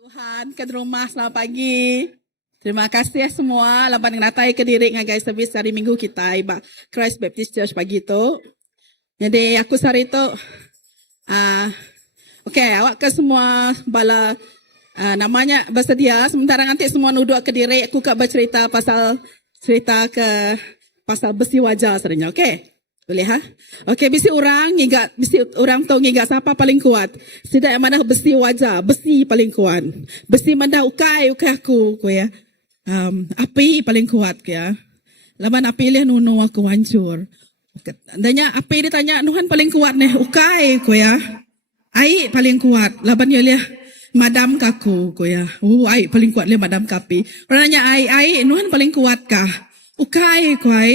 Tuhan, ke rumah selamat pagi. Terima kasih semua laban ngatai ke diri ngagai servis hari Minggu kita iba Christ Baptist Church pagi tu. Jadi aku sehari tu awak ke semua bala namanya bersedia sementara nanti semua nuduk ke diri aku kak bercerita pasal besi wajah sebenarnya. Okey. Boleh ha? Okey, bisi orang tahu ngigat siapa paling kuat. Tidak yang mana besi wajah, besi paling kuat. Besi mana ukai aku ya. Api paling kuat ya. Laban api leh nuno aku hancur. Danya api dia tanya Nuhan paling kuat nih ukai ya. Ai paling kuat. Laban dia leh madam kaku ya. Ai paling kuat leh madam kapi. Orang nanya ai Nuhan paling kuat kah? Ukai ai.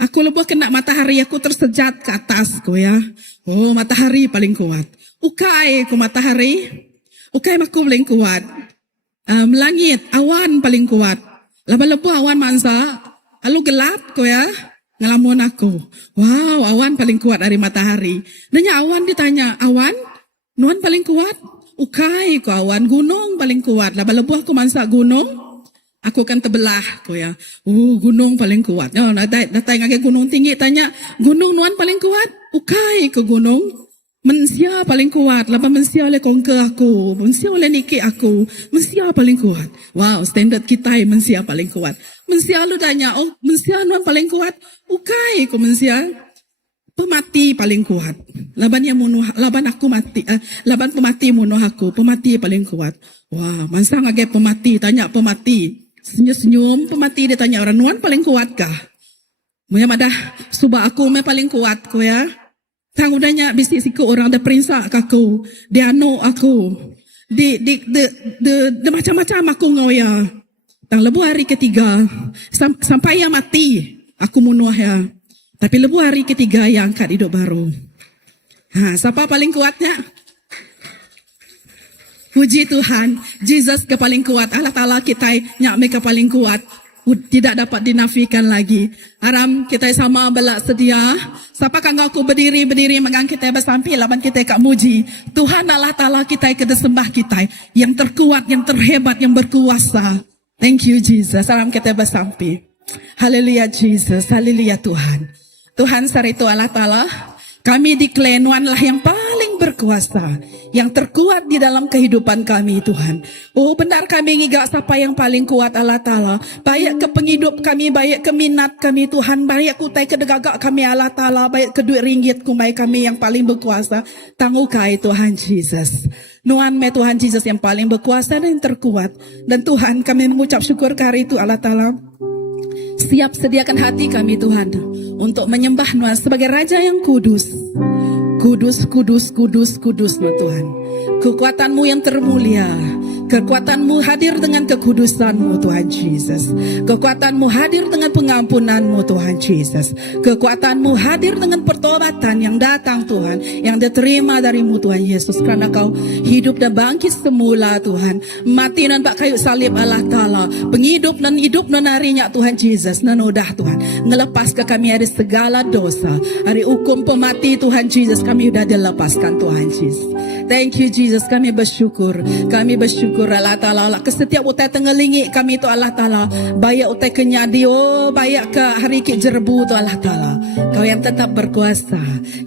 Aku lepas kena matahari, aku tersejat ke atas ya. Oh, matahari paling kuat. Ukai ku matahari. Ukai aku paling kuat. Langit, awan paling kuat. Lepas-lepas awan mansa, lalu gelap ya. Ngelamun aku. Wow, awan paling kuat dari matahari. Nanya awan ditanya, awan? Nuan paling kuat? Ukai ku awan, gunung paling kuat. Lepas-lepas aku mansa gunung. Aku akan terbelah ya. Gunung paling kuat. Datang ke gunung tinggi tanya, gunung Nuan paling kuat? Ukai ke gunung. Mensia paling kuat. Lepas mensia oleh kongke aku. Mensia oleh niki aku. Mensia paling kuat. Wow, standard kita mensia paling kuat. Mensia lu tanya, mensia Nuan paling kuat? Ukai ke mensia. Pemati paling kuat. Laban aku mati. Laban pemati munuh aku. Pemati paling kuat. Wah, mansang agak pemati. Tanya pemati. Senyum-senyum pemati dia tanya orang Nuan paling kuat kah? Maya madah subah aku paling kuat ko ya. Tang udahnya bisik-siku orang ada perinsak aku. Dia no aku. De macam-macam aku ngoya. Tang lebu hari ketiga sampai yang mati aku munuh ya. Tapi lebu hari ketiga yang angkat hidup baru. Siapa paling kuatnya? Puji Tuhan, Jesus ke paling kuat. Allah Ta'ala kita nyak mereka paling kuat. Tidak dapat dinafikan lagi. Aram kita sama belak sedia. Siapa kan aku berdiri magang kita bersampi laban kita kak muji. Tuhan Allah Ta'ala kita ke sembah kita. Yang terkuat, yang terhebat, yang berkuasa. Thank you Jesus. Aram kita bersampi. Haleluya Jesus. Haleluya Tuhan. Tuhan sari itu Allah Ta'ala. Kami declare Nuan lah yang paling berkuasa, yang terkuat di dalam kehidupan kami Tuhan. Oh benar kami ngigak siapa yang paling kuat Allah Ta'ala. Baik ke penghidup kami, baik ke minat kami Tuhan. Baik kutai ke degagak kami Allah Ta'ala. Baik ke duit ringgit kumai kami yang paling berkuasa. Tangguhkai Tuhan Jesus. Nuan me Tuhan Jesus yang paling berkuasa dan yang terkuat. Dan Tuhan kami mengucap syukur ke hari itu Allah Ta'ala. Siap sediakan hati kami Tuhan untuk menyembah Nuan sebagai Raja yang kudus. Kudus, kudus, kudus, kudus Tuhan. Kekuatan-Mu yang termulia. Kekuatan-Mu hadir dengan kekudusan-Mu Tuhan Jesus. Kekuatan-Mu hadir dengan pengampunan-Mu Tuhan Jesus. Kekuatan-Mu hadir dengan pertobatan yang datang Tuhan. Yang diterima dari-Mu Tuhan Yesus. Karena Kau hidup dan bangkit semula Tuhan. Mati dan bak kayu salib Allah Ta'ala. Penghidup dan hidup dan harinya Tuhan Jesus. Nanodah Tuhan. Ngelepas ke kami dari segala dosa. Hari hukum pemati Tuhan Jesus. Kami sudah dilepaskan Tuhan Jesus. Thank you Jesus. Kami bersyukur. Kami bersyukur Allah Ta'ala. Kesetiap utai tengelingi kami tu Allah Ta'ala. Bayak utai kenyadi. Bayak ke hari ki jerbu tu Allah Ta'ala. Kau yang tetap berkuasa.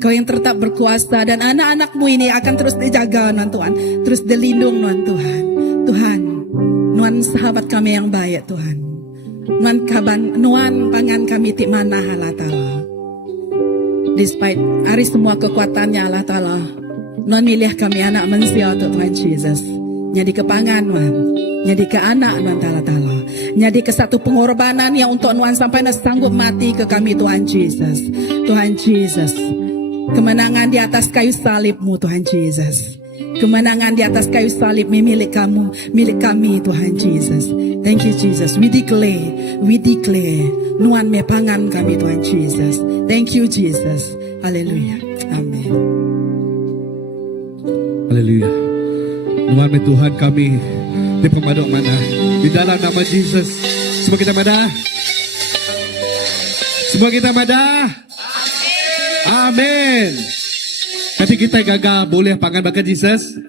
Kau yang tetap berkuasa. Dan anak-anak-Mu ini akan terus dijaga Tuhan. Terus dilindung Tuhan. Tuhan. Nuan sahabat kami yang baik Tuhan. Nuan pangan kami ti mana Allah Ta'ala. Despite hari semua kekuatannya Allah Ta'ala. Nuan milih kami anak manusia Tuhan Jesus. Jadi kepangan Nuan. Jadi ke anak Nuan Ta'ala. Jadi ke satu pengorbanan yang untuk Nuan sampai sanggup mati ke kami Tuhan Jesus. Tuhan Jesus. Kemenangan di atas kayu salib-Mu Tuhan Jesus. Kemenangan di atas kayu salib milik kamu, milik kami Tuhan Jesus. Thank you Jesus. We declare Nuan mepangan kami Tuhan Jesus. Thank you Jesus. Haleluya. Amin. Haleluya. Nuan me Tuhan kami di pemadok mana. Di dalam nama Jesus. Semua kita madah. Semua kita madah. Amin. Nanti kita gagal boleh pangan bakat Jesus.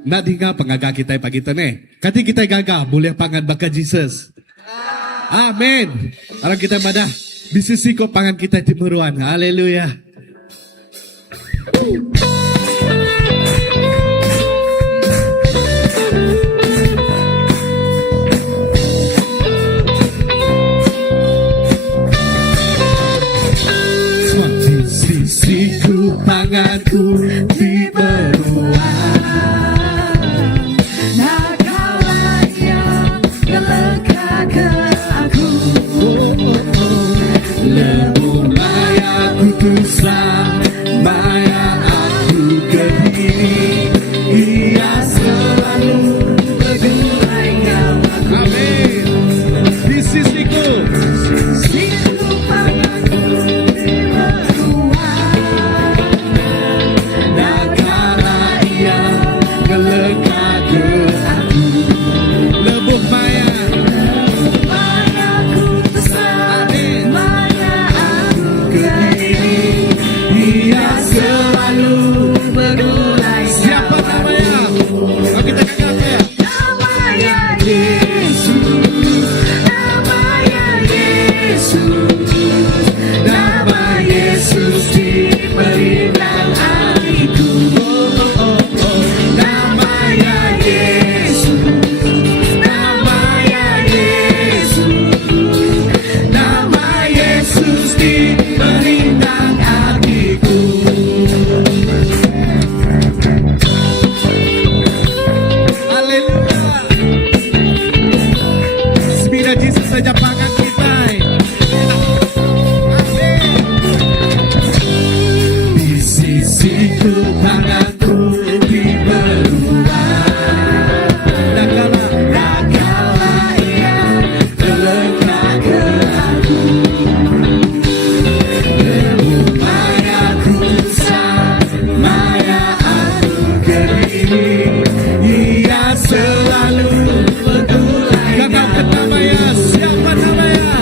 Nak dengar pengaga kita pagi tu ni. Kati kita gagal boleh pangan bakal Jesus. Amin. Orang kita madah bisisi ko pangan kita timuruan. Haleluya. Sisiku panganku diberuang, Nakalah ia melekat ke aku. Lembu maya ku tusam, maya aku kediri, ia selalu Bergulai nyawaku. amin. Di sisiku Siku panganku diberuang, nakala ia melekat ke aku. Lembu maya mayaku besar, Amin. maya aku kediri, ia selalu bergulai siapa namanya? Oh, kita kakak ya. namanya Yesus, namanya Yesus, nama Yesus diberi dalam hatiku. Namanya Yesus, namanya Yesus, nama Yesus diberi dalam hatiku. Haleluya. Sembilan Jesus saja pangan kita. Amin. Di sisiku panganku diberuang, Nakala ia melekat ke aku, lembu mayaku besar, maya aku kediri, ia selalu bergulai Kakak kata Maya, siapa namanya?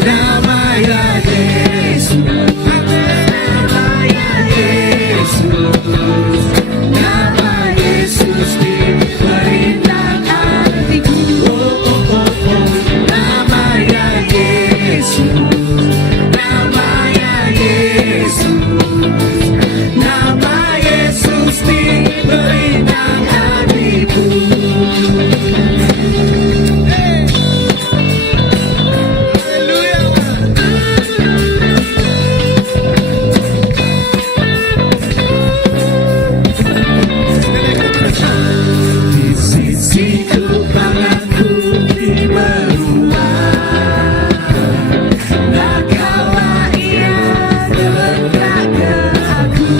Namanya Yesus, namanya Yesus, nama Yesus diberi dalam hatiku. Namanya Yesus, namanya Yesus, nama Yesus diberi dalam hatiku. Di sisiku panganku diberuang, Nakala ia melekat ke aku,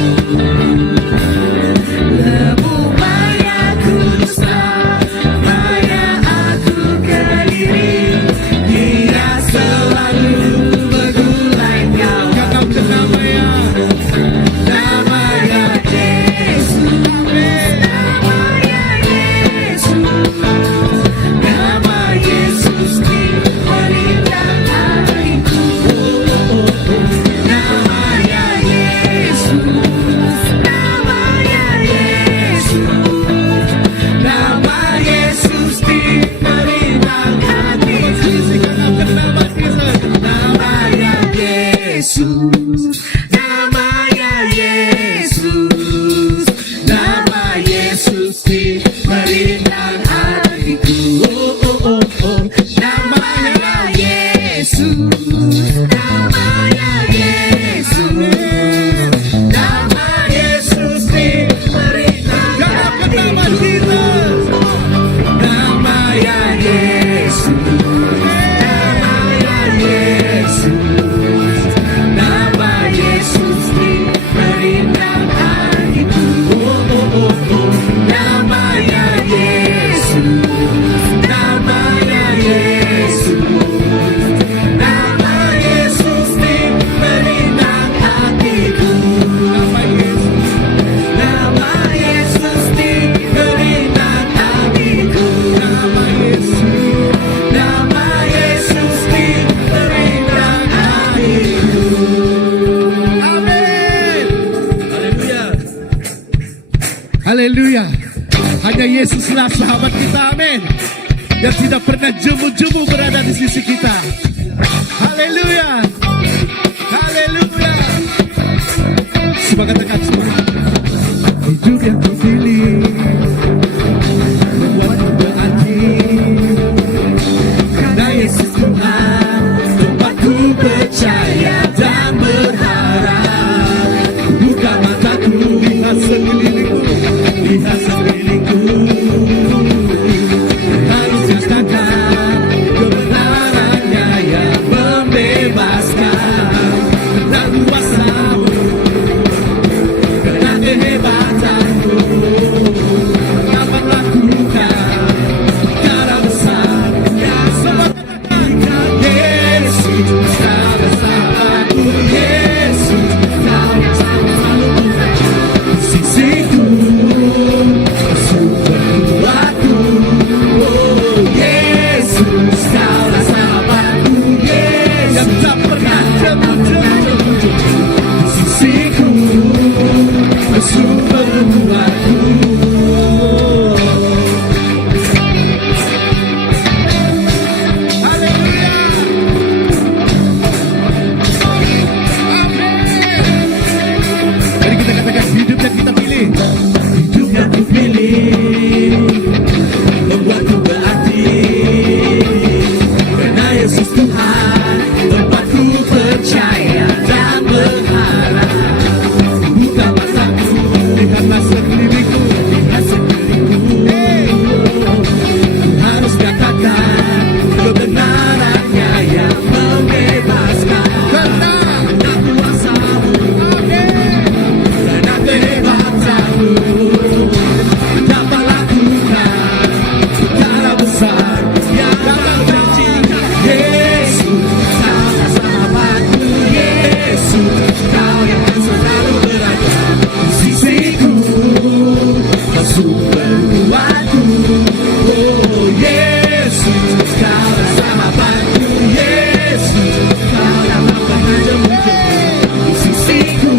lembu mayaku besar, maya aku kediri, ia selalu bergulai nyawa. kakak kata Maya, Namanya Yesus, namanya Yesus, nama Yesus diberi dalam hatiku. Namanya Yesus, namanya Yesus, nama Yesus diberi dalam hatiku. kakak kata Jesus. Namanya Yesus, namanya Yesus, nama Yesus diberi dalam hatiku. Namanya Yesus, namanya Yesus, nama Yesus diberi dalam Kakak kata hatiku. Jesus. Namanya Yesus, namanya Yesus, nama Yesus diberi dalam hatiku. Namanya Yesus, namanya Yesus, nama Yesus diberi dalam hatiku. Nama Yesus diberi dalam hatiku. Nama Yesus. Nama Yesus diberi dalam hatiku. Amin. Haleluya. Haleluya. Hanya Yesuslah sahabat kita, amin. Yang tidak pernah jemu-jemu berada di sisi kita. Haleluya. Haleluya. Semua katakan semua. Hidup yang kupilih membuatku berarti. Karena Yesus Tuhan, tempatku percaya dan berharap. Buka mataku, lihat sekelilingku, lihat sekelilingku. Harus rasakan kebenarannya yang membebaskan. Dan kuasamu, karena kehebatanmu dapat lakukan cara besar yang sebabkan. Yesus, kau bersamaku. Yesus, kau yang selalu berada di sisiku, sumber kuatku. Oh Yesus, kaulah sahabatku. Yesus, yang tak pernah jemu-jemu di sisiku, sumber kuatku. Haleluya. Mari kita katakan hidup yang kita pilih. Hidup yang kupilih membuatku berarti. Karena Yesus Tuhan, tempatku percaya dan berharap. Buka mataku, lihatlah sekelilingku, lihat sekelilingku. Ku harus katakan kebenarannya yang membebaskan. Karena kuasamu, karena kehebatanmu dapat lakukan cara besar yang tak terhingga. Yesus, kaulah sahabatku. Yesus, kau yang akan selalu berada di sisiku, kau sumber kuatku. Oh Yesus, kaulah sahabatku. Yesus, kau yang tak pernah jemu-jemu di sisiku,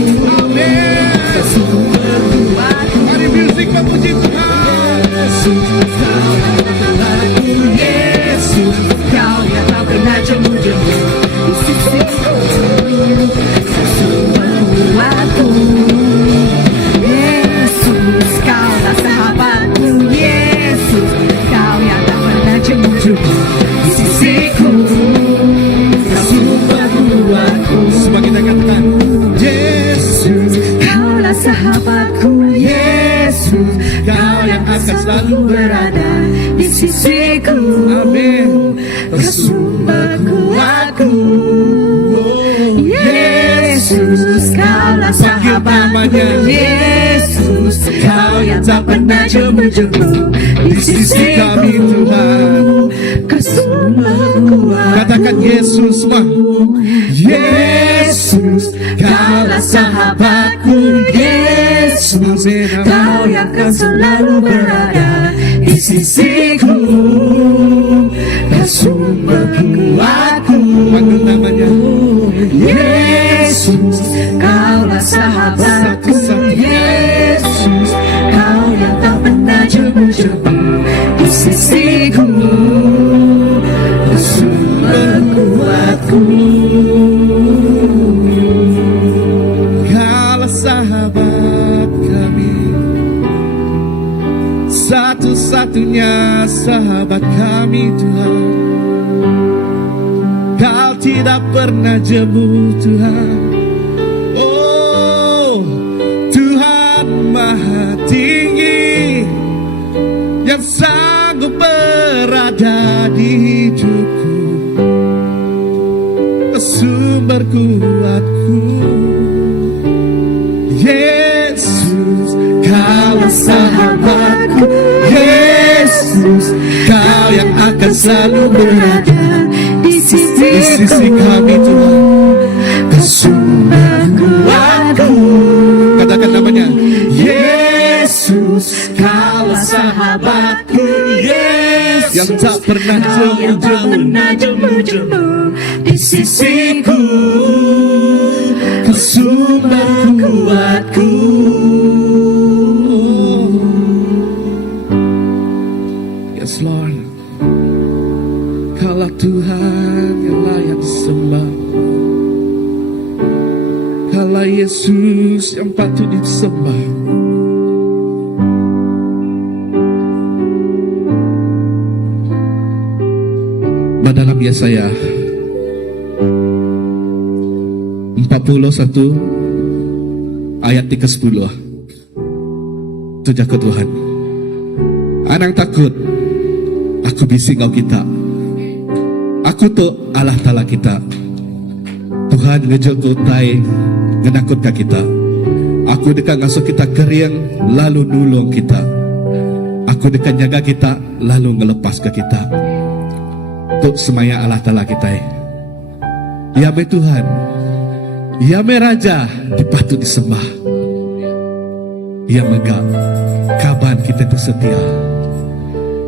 kau sumber kuatku. Mari musik memuji Tuhan. Yesus, kau yang tak pernah aku. Yesus, kau yang tak pernah jemu-jemu di sisiku, kau sumber kuatku. Yesus, kaulah sahabatku. Yesus, kau yang tak pernah jemu-jemu Di sisiku, kau sumber kuatku. Semua kita katakan Yesus, kaulah sahabatku. Yesus, kau yang akan selalu berada di sisiku. Amin. Kau sumber kuatku. Yesus, kaulah sahabatku. Yesus, kau yang tak pernah jemu-jemu di sisi kami Tuhan. Kau sumber kuatku. Katakan Yesus semua. Yesus, kaulah sahabatku. Yesus, kau yang akan selalu berada di sisiku. Kau sumber kuatku. Panggil namanya. Yesus, kaulah sahabatku. Yesus, kau yang tak pernah jemu-jemu di sisiku. Kau sumber kuatku. Kaulah sahabat kami, satu-satunya sahabat kami Tuhan. Kau tidak pernah jemu Tuhan. Oh Tuhan Maha Tinggi, yang sanggup berada di hidupku, sumber kuatku. Yesus, kaulah sahabatku. Yesus, kau yang akan selalu berada di sisi kami Tuhan. Kau sumber kuatku. Katakan namanya. Yesus, kaulah sahabatku. Yesus, yang tak pernah yang tak pernah jemu-jemu di sisiku. Kau sumber kuatku. Yesus yang patut disembah. Dalam Yesaya 41 ayat 30. Tujuh ke Tuhan. Anang takut, aku bising kau kita. Aku tu Allah Ta'ala kita. Tuhan ngejogo tai ngenakut ka kita. Aku dekat ngasuh kita keriang lalu nulung kita. Aku dekat jaga kita lalu ngelepas ke kita. Tuk semaya Allah Ta'ala kita. Ya me Tuhan, ya me Raja dipatut disembah. Ya megak kaban kita itu setia.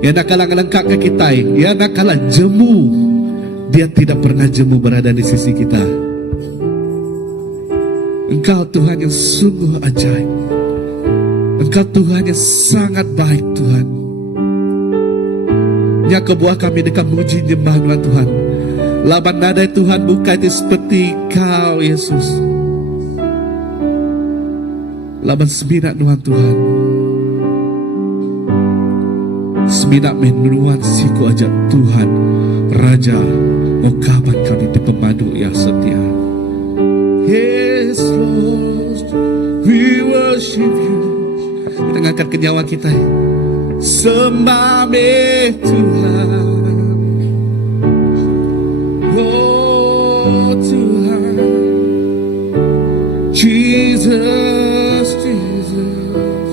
Ya nak kalah ngelengkap ke kita. Ya nak kalah jemu, dia tidak pernah jemu berada di sisi kita. Engkau Tuhan yang sungguh ajaib. Engkau Tuhan yang sangat baik Tuhan. Ya kebuah kami dekat muji nyembah Tuhan. Laban nada Tuhan bukan seperti Kau Yesus. Laban seminat Tuhan. Seminat menuan siku ajak Tuhan Raja mukaban kami di pemandu yang setia. Yes Lord, we worship you. Kita ngangkat kenyawa kita. Sembah me Tuhan, oh Tuhan, Jesus, Jesus,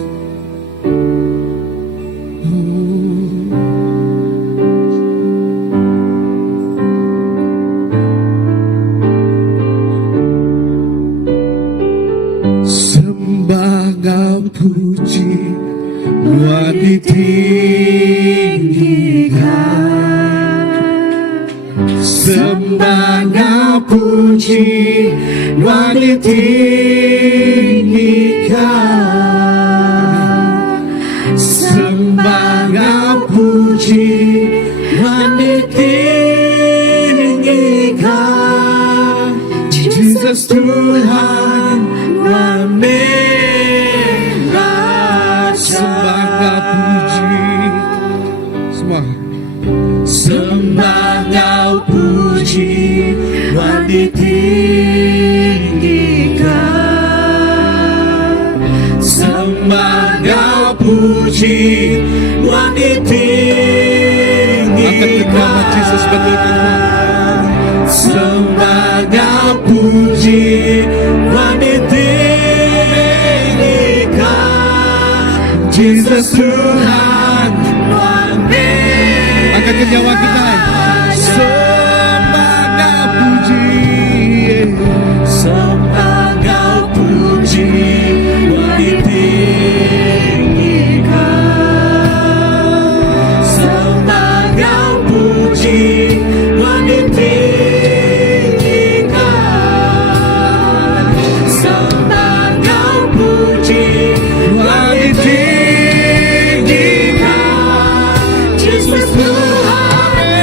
sembah Kau puji. Tuhan ditinggikan, sembah Kau puji, Tuhan ditinggikan, sembah Kau puji, Tuhan ditinggikan, Jesus Tuhan, Amin. Sembah Kau puji, Tuhan ditinggikan. Sembah Kau puji, Tuhan ditinggikan. Sembah Kau puji, Tuhan ditinggikan. Jesus Tuhan, angkat kenyawa kita. Sembah Kau puji, sembah Kau puji, Tuhan ditinggikan. Sembah Kau puji, Tuhan ditinggikan. Sembah Kau puji, Tuhan ditinggikan. Jesus Tuhan.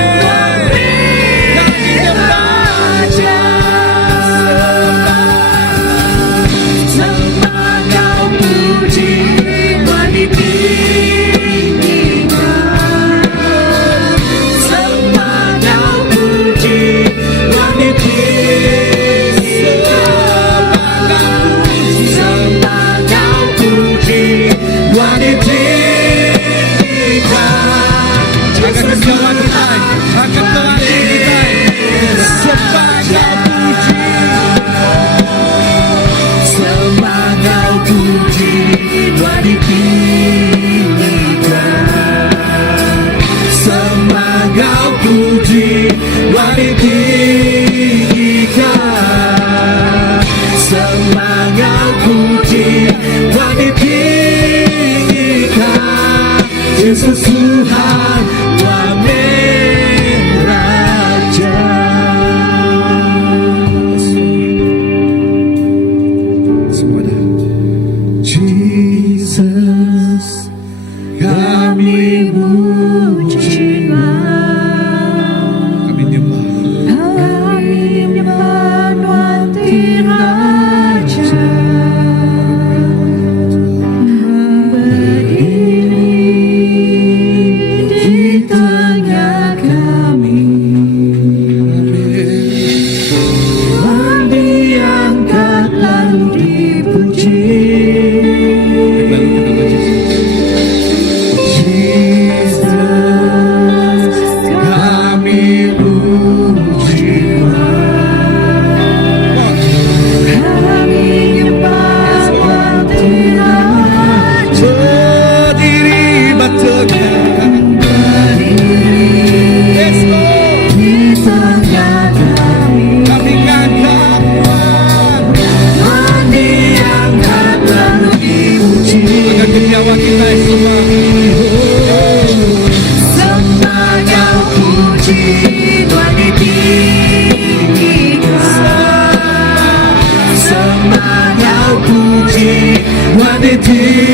Tuhan diangkat lalu dipuji. Lalu nama Yesus. Jesus, kami puji. Kami nyembah Tuhan. Berdiri bertegak. Yes, Lord. Di tengah kami, Kami ngangkat Tuhan. Tuhan diangkat lalu dipuji. Dengan ketiawa kita semua. Sembah Kau puji, Tuhan ditinggikan. Sembah Kau puji, Tuhan ditinggikan.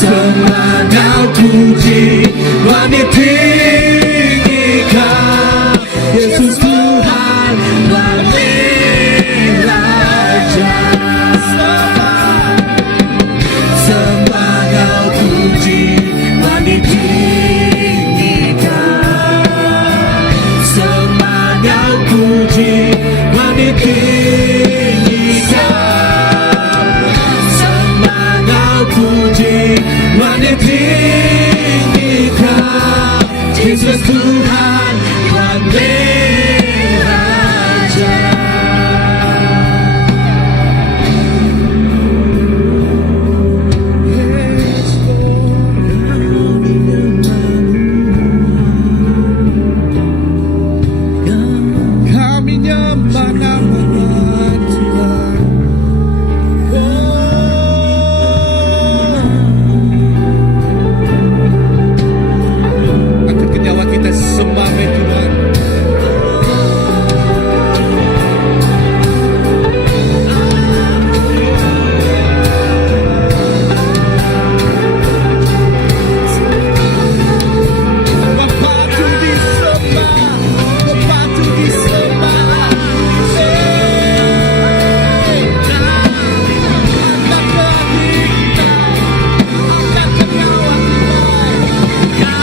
Sembah Kau puji, Tuhan ditinggikan. Yesus Tuhan, Tuhan Raja. Sembah Kau puji, Tuhan ditinggikan. Sembah Kau puji, Tuhan ditinggikan. Sembah Kau puji, Tuhan ditinggikan. Yesus Tuhan, Tuhan Raja. Kami nyembah nama Tuhan. Angkat kenyawa kita sembah Tuhan. Bapa tu disembah, Bapa tu disembah. Angkat hati kita, angkat kenyawa kita.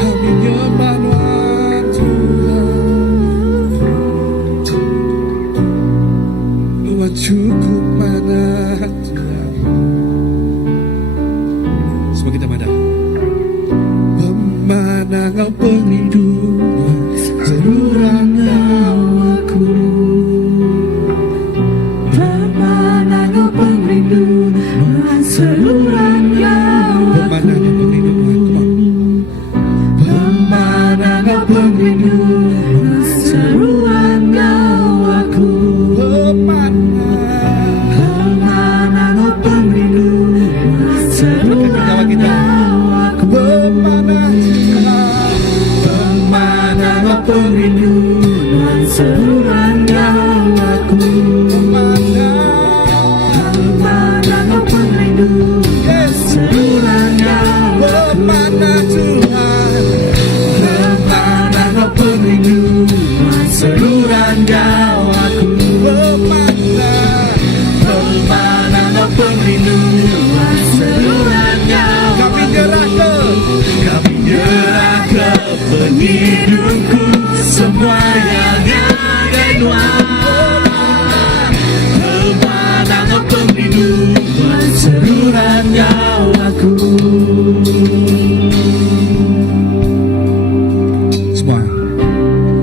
Kami nyembah Tuhan. Tuhan cukup mana Tuhan. Semua kita pada pemanah Engkau pelindung seluruh nyawaku. Pemanah Kau pelindung seluruh nyawaku. Pemanah Engkau pelindung Tuhan. Come on. Pemanah Kau pelindung seluruh nyawaku. Pemanah. Pemanah Kau pelindung seluruh nyawaku. Pemanah Tuhan. Pemanah Kau pelindung seluruh nyawaku. Pemanah Kau pelindung seluruh nyawaku. Pemanah Tuhan. Pemanah Kau pelindung seluruh nyawaku. Pemanah. Pemanah Kau pelindung seluruh nyawaku. Kami nyerahkan. Kami nyerah ke penghidupku semua yang ada Tuhan. Pemanah Kau pelindung seluruh nyawaku. Semua.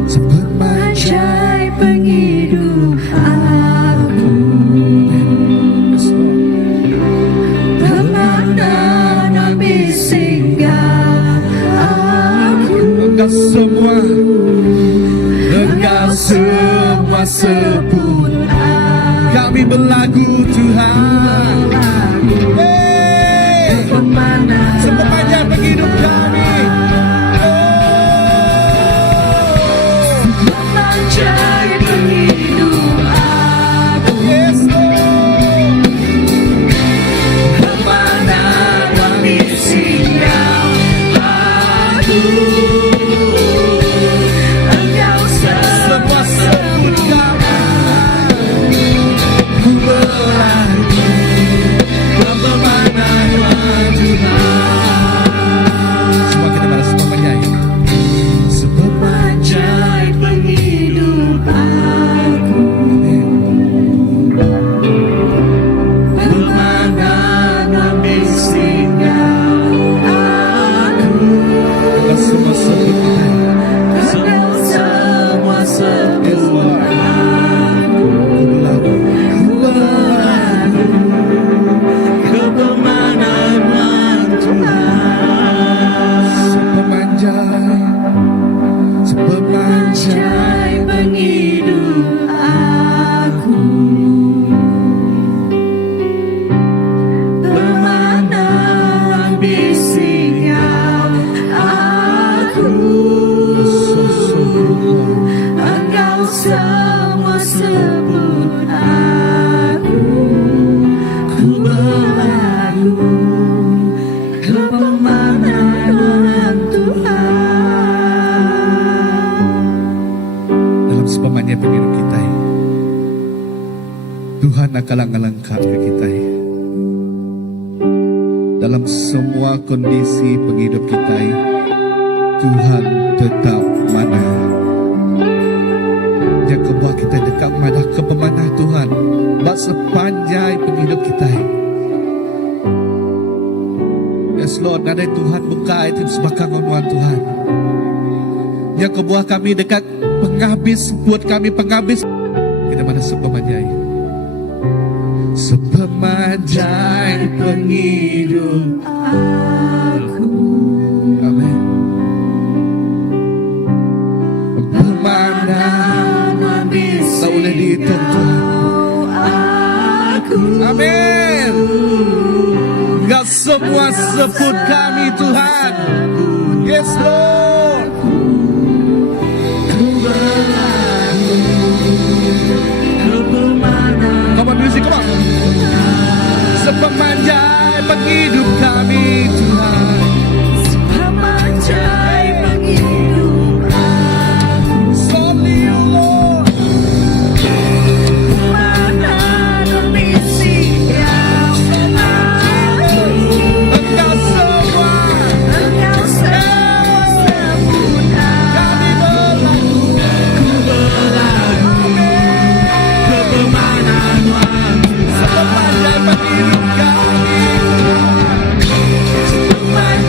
Sepemanah. Bajai penghidup aku. Pemanah Nabi singgah aku. Engkau semua. Engkau semua sempurna. Kami berlagu Tuhan. Hey, Pemanah sepanjang penghidup kami. Bajai penghidup aku. Yes, Lord. Kemana kami singgah aku, Engkau Semua sebut nama, ku berlari kemana-mana Tuhan. Semua kita balas semua menyanyi. Sebab Manjai penghidup aku. Kemana kami singgah aku, semua sebut kita. Engkau semua sebut Yes, Lord. aku. Ku berlalu Kemana-mana Tuhan. sepemanjai, sepemanjai. Manjai penghidup aku. Kemana bisingnya aku, Engkau semua sebut aku. Ku berlalu ke pemanahan Tuhan. Dalam sepemanjai penghidup kita, Tuhan akan langkah ke kita. Dalam semua kondisi penghidup kita, Tuhan tetap mana. Yang kebuah kita dekat mana ke pemanah Tuhan, buat sepanjang penghidup kita. Yes Lord, nadai Tuhan buka itu sebakang onuan Tuhan. Yang kebuah kami dekat penghabis buat kami penghabis. Kita mana sepemanjai. Sepemanjai penghidup Aku Amin. Pemandang tak boleh dihitung Tuhan. aku Amin. Engkau semua sebut kami Tuhan. Yes Lord. Come on music, come on. Sepemanjai penghidup kami Tuhan. Pemanjai penghidup aku. Only you Lord. Kemana kami singgah aku, Engkau semua Engkau semua sebut kami berlalu. ke pemanahan Sepemanjai penghidup kami Tuhan. Tuhan.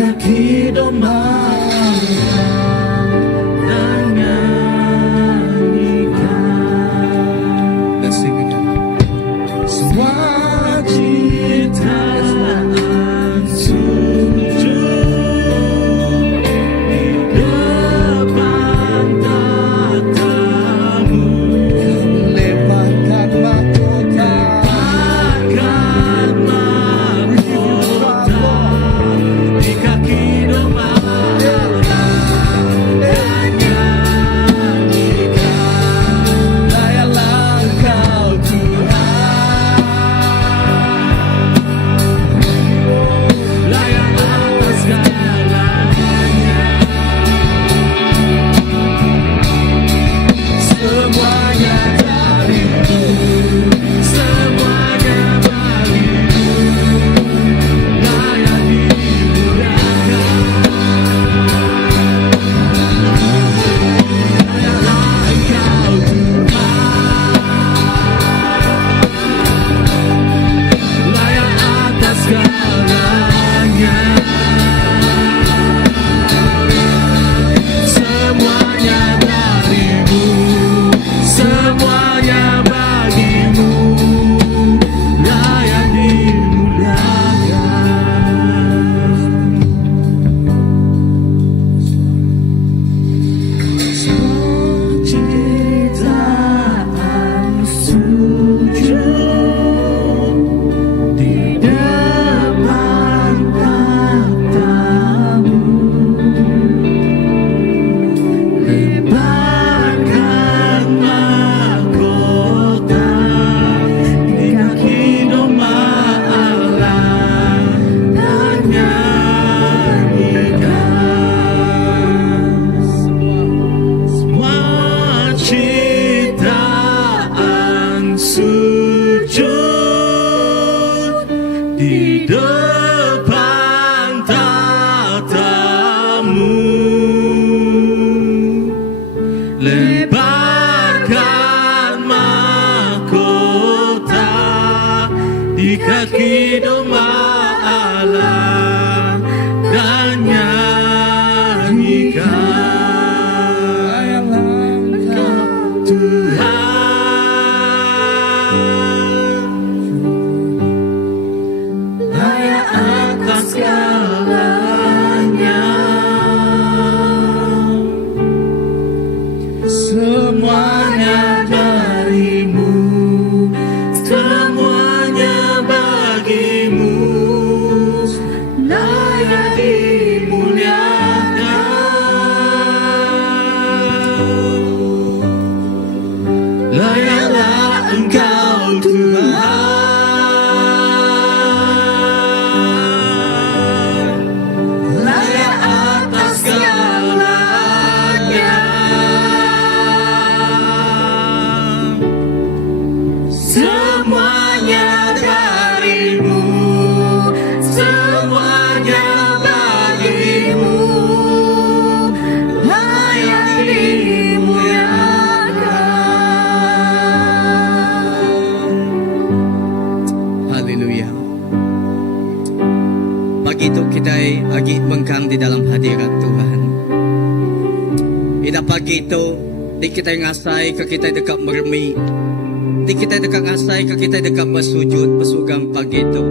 kaki domba dan nyanyikan. Let's sing again. Semua ciptaan sujud di depan tatamu. Lepaskan mahkota, lepaskan mahkota di kaki domba dan nyanyikan. Layalah Engkau Tuhan, layak atas segalanya. Semuanya darimu, semuanya bagimu, layak dimuliakan. Layaklah Engkau Tuhan, layak atas segalanya. Semuanya darimu, semuanya bagimu, layak dimuliakan. Semua ciptaan sujud di depan tatamu. Lepaskan mahkota di kaki domba Allah dan nyanyikan. Semua ciptaan sujud di depan tatamu. Lemparkan mahkota di kaki domba Allah dan nyanyikan. Engkau Tuhan, layak atas segalanya. Semuanya darimu, semuanya bagimu, layak dimuliakan. Layaklah Engkau Tuhan, layak atas segalanya. Semuanya darimu, semuanya bagimu, layak dimuliakan. Haleluya. Pagi itu kita lagi bengkang di dalam hadirat Tuhan. Ida pagi itu di kita ngasai ke kita dekat meremi. Di kita dekat ngasai ke kita dekat bersujud bersugang pagi itu.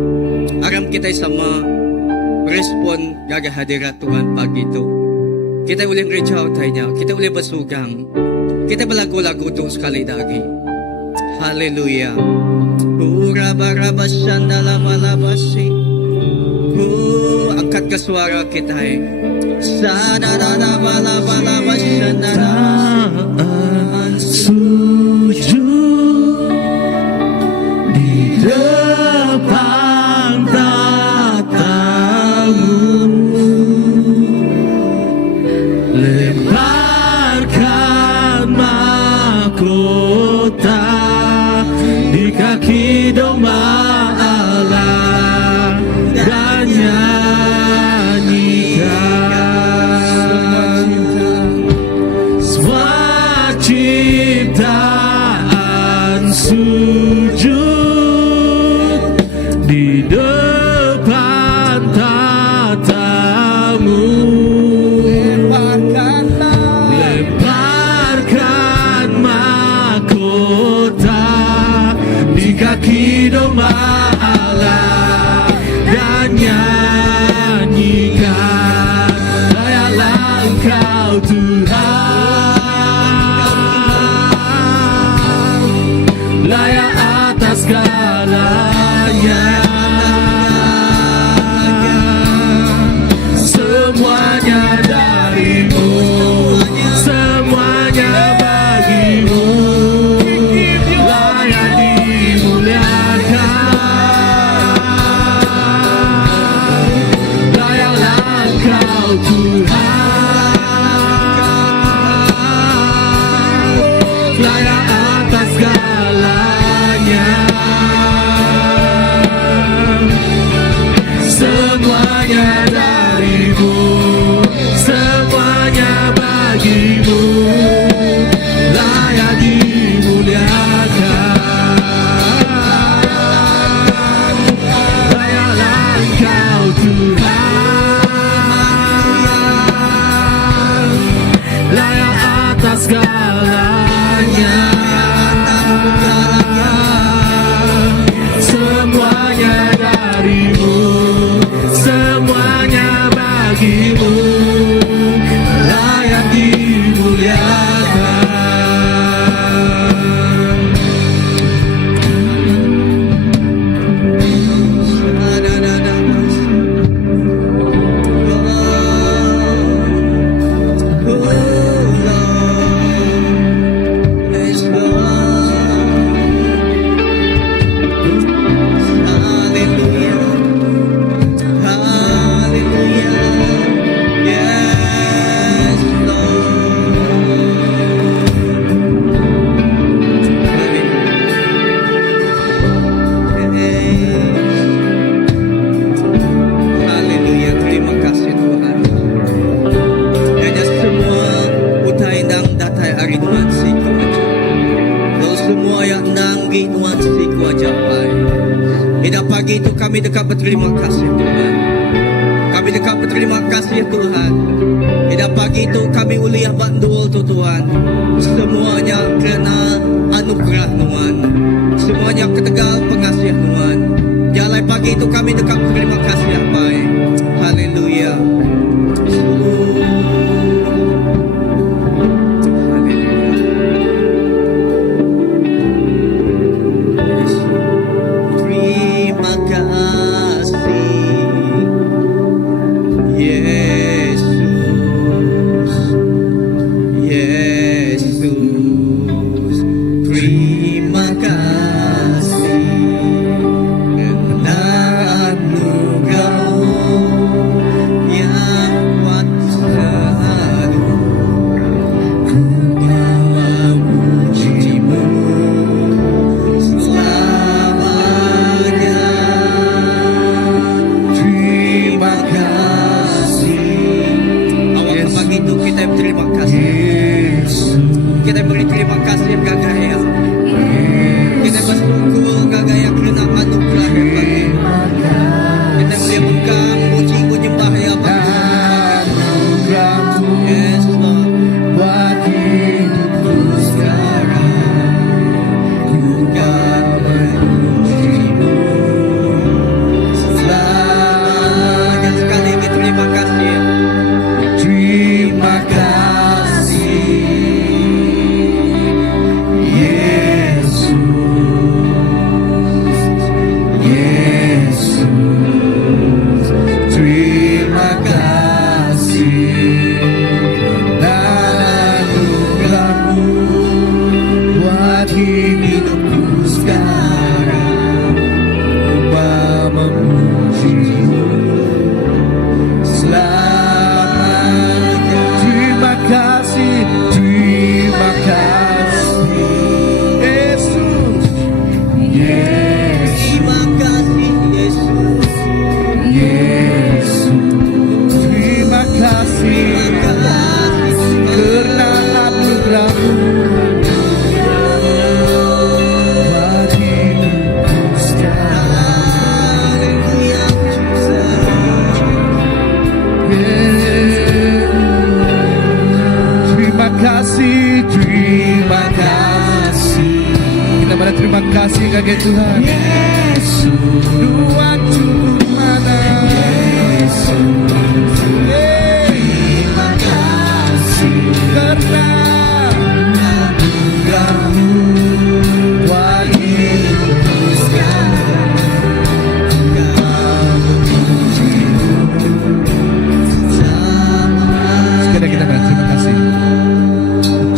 Aram kita sama respon gaga hadirat Tuhan pagi itu. Kita boleh reach-out tanya, kita boleh bersugang. Kita berlagu-lagu tu sekali lagi. Haleluya. Uraba-raba syandalamalabasi. Angkat ke suara kita. Sadadadabalaba syandalamalabasi. Sujud di depan tatamu. Lemparkan mahkota di kaki domba Allah dan nyanyikan. Semua ciptaan sujud semuanya darimu, semuanya bagimu, layak dimuliakan. Layaklah Engkau Tuhan, layak atas segalanya. Semuanya darimu, semuanya bagimu, layak dimuliakan. Haleluya, terima kasih Tuhan. Hanya semua utai nang datai ari Tuhan siku aja. Lalu semua yang nanggi Tuhan siku aja pai. Ida pagi itu kami dekat berterima kasih Tuhan. Kami dekat berterima kasih Tuhan. Ida pagi itu kami uliah bandul tu Tuhan. Semuanya kerana anugerah Tuhan. Semuanya ketegal pengasihan Tuhan. Jalai pagi itu kami dekat berterima kasih Pai. Haleluya. Terima kasih Yesus, Yesus. Terima kasih karena anugerah-Mu yang kuat selalu. Ku memuji-Mu selamanya. Terima kasih. Awal pagi itu kita berterima kasih. Kita beri terima kasih gagaya. Kita bersyukur gagaya kerana anugerah pagi. Kita melihat engkau puji menyembah ya Bapa. Yes Lord. Buat hidupku sekarang, ku kan memuji-Mu selamanya. Sekali lagi terima kasih. Terima kasih Yesus, Yesus. Terima kasih dan anugerah-Mu buat hidupku sekarang. Ku memuji-Mu selamanya. Terima kasih, terima kasih Yesus, Yesus. Terima kasih Yesus, Yesus. Terima kasih karena anugerah-Mu buat hidupku sekarang. Terima kasih, terima kasih. Kita pada terima kasih kakek Tuhan. Yesus, Tuhan cukup mana. Yesus, terima kasih karena anugerah-Mu buat hidupku sekarang. Sekali kita berterima kasih.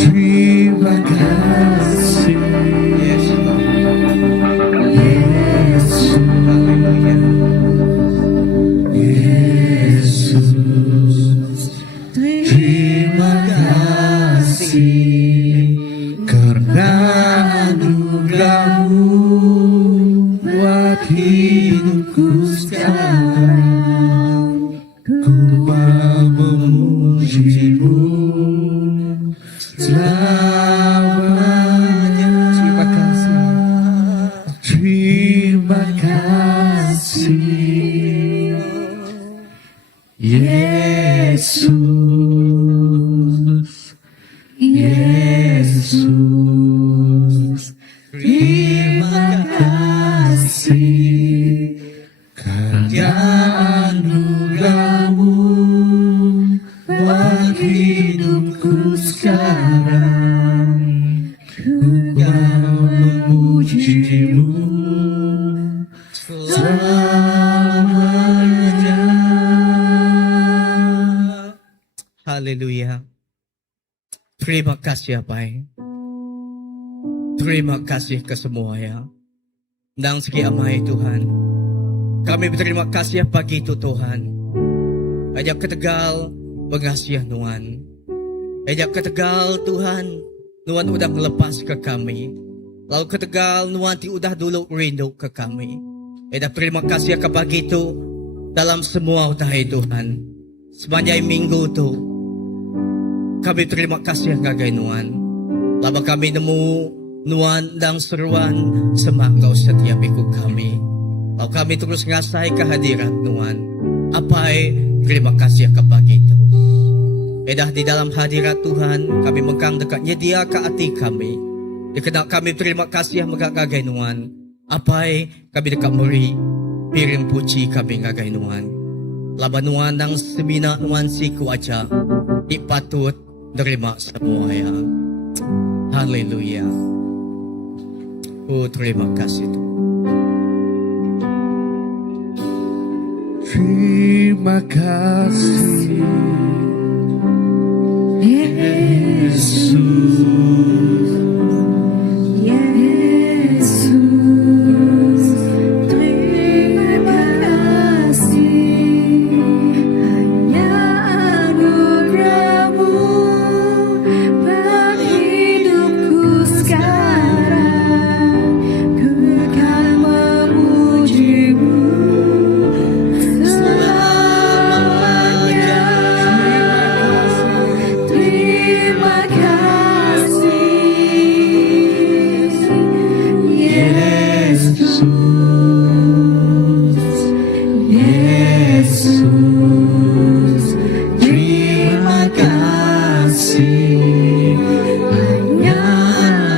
Terima kasih Yesus, Yesus. Haleluya. Yesus, Yesus, terima kasih karena anugerah-Mu buat hidupku sekarang. Ku kan memuji-Mu selamanya. Haleluya. Terima kasih ya Pai. Terima kasih ke semua ya. Nang segi amai Tuhan. Kami berterima kasih ya pagi itu Tuhan. Ajak ke Tegal mengasihi Nuan. Ajak ke Tegal Tuhan. Nuan udah melepas ke kami. Lalu ke Tegal Nuan ti udah dulu rindu ke kami. Ajak terima kasih ya ke pagi itu. Dalam semua utai Tuhan. Sepanjang minggu itu. Kami terima kasih ya kagay Nuan. Laba kami nemu Nuan dan seruan semanggaw setiap ikut kami. Lalu kami terus ngasay kehadiran Nuan. Apai terima kasih ya pagi itu. Edah di dalam hadirat Tuhan kami mengkang dekatnya dia ke hati kami. Dikenal kami terima kasih ya megagagay Nuan. Apai kami dekat meri piring puji kami ngagay Nuan. Laba Nuan dan semina Nuan si kuaca. Ipatut terima semua ya. Haleluya. Oh terima kasih Tuhan. Terima kasih Yesus, Yesus, terima kasih hanya anugerah-Mu bagi hidupku sekarang. Ku kan memuji-Mu selamanya. Terima kasih Yesus, Yesus, terima kasih hanya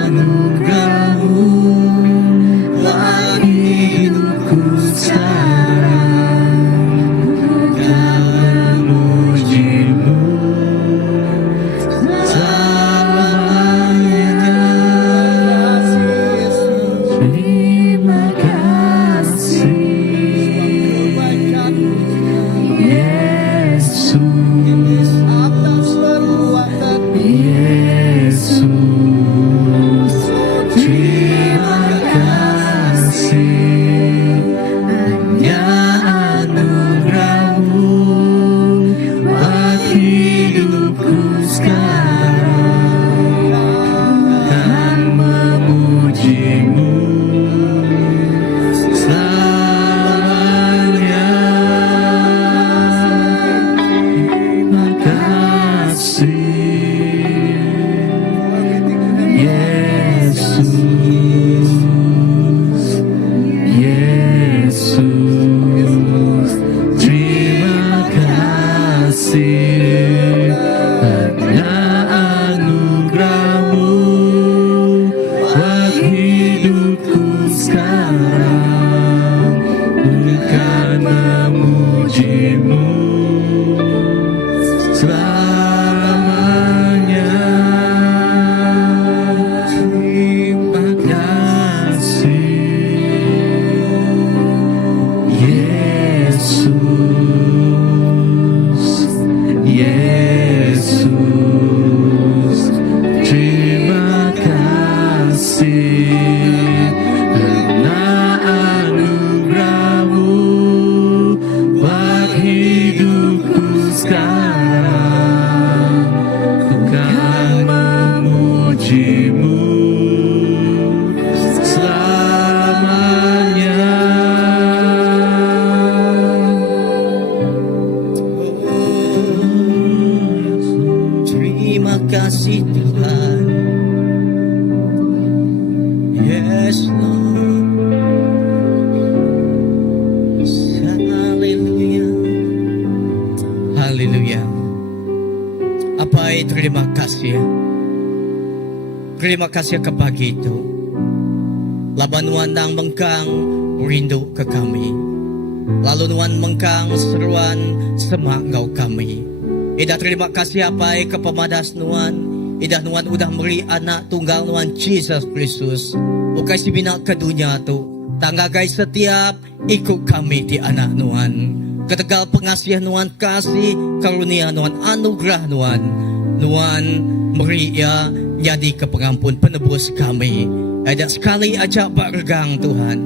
anugerah-Mu bagi hidupku sekarang. Ku kan memuji-Mu selamanya. Terima kasih Yesus, Yesus, terima kasih hanya anugerah-Mu buat hidupku sekarang. Kan memuji-Mu selamanya. Terima kasih Yesus, Yesus, terima kasih hanya anugerah-Mu buat hidupku sekarang. Ku kan memuji-Mu selamanya. Terima kasih Yesus, Yesus, terima kasih karena anugerah-Mu buat hidupku sekarang. Ku kan memuji-Mu selamanya. Terima kasih Tuhan. Yes Lord. Haleluya. haleluya. Apai, terima kasih. Terima kasih ke pagi itu. Laban nuan dang mengkang rindu ke kami. Lalu nuan mengkang seruan semak ngau kami. Ida terima kasih apai ke pemadas nuan. Ida nuan udah beri anak tunggal nuan Jesus Kristus. Bukai si bina ke dunia tu. Tanggagai setiap ikut kami di anak nuan. Ketegal pengasihan nuan kasih karunia nuan anugerah nuan. Nuan beri ya jadi ke pengampun penebus kami. Ada sekali aja bergang Tuhan.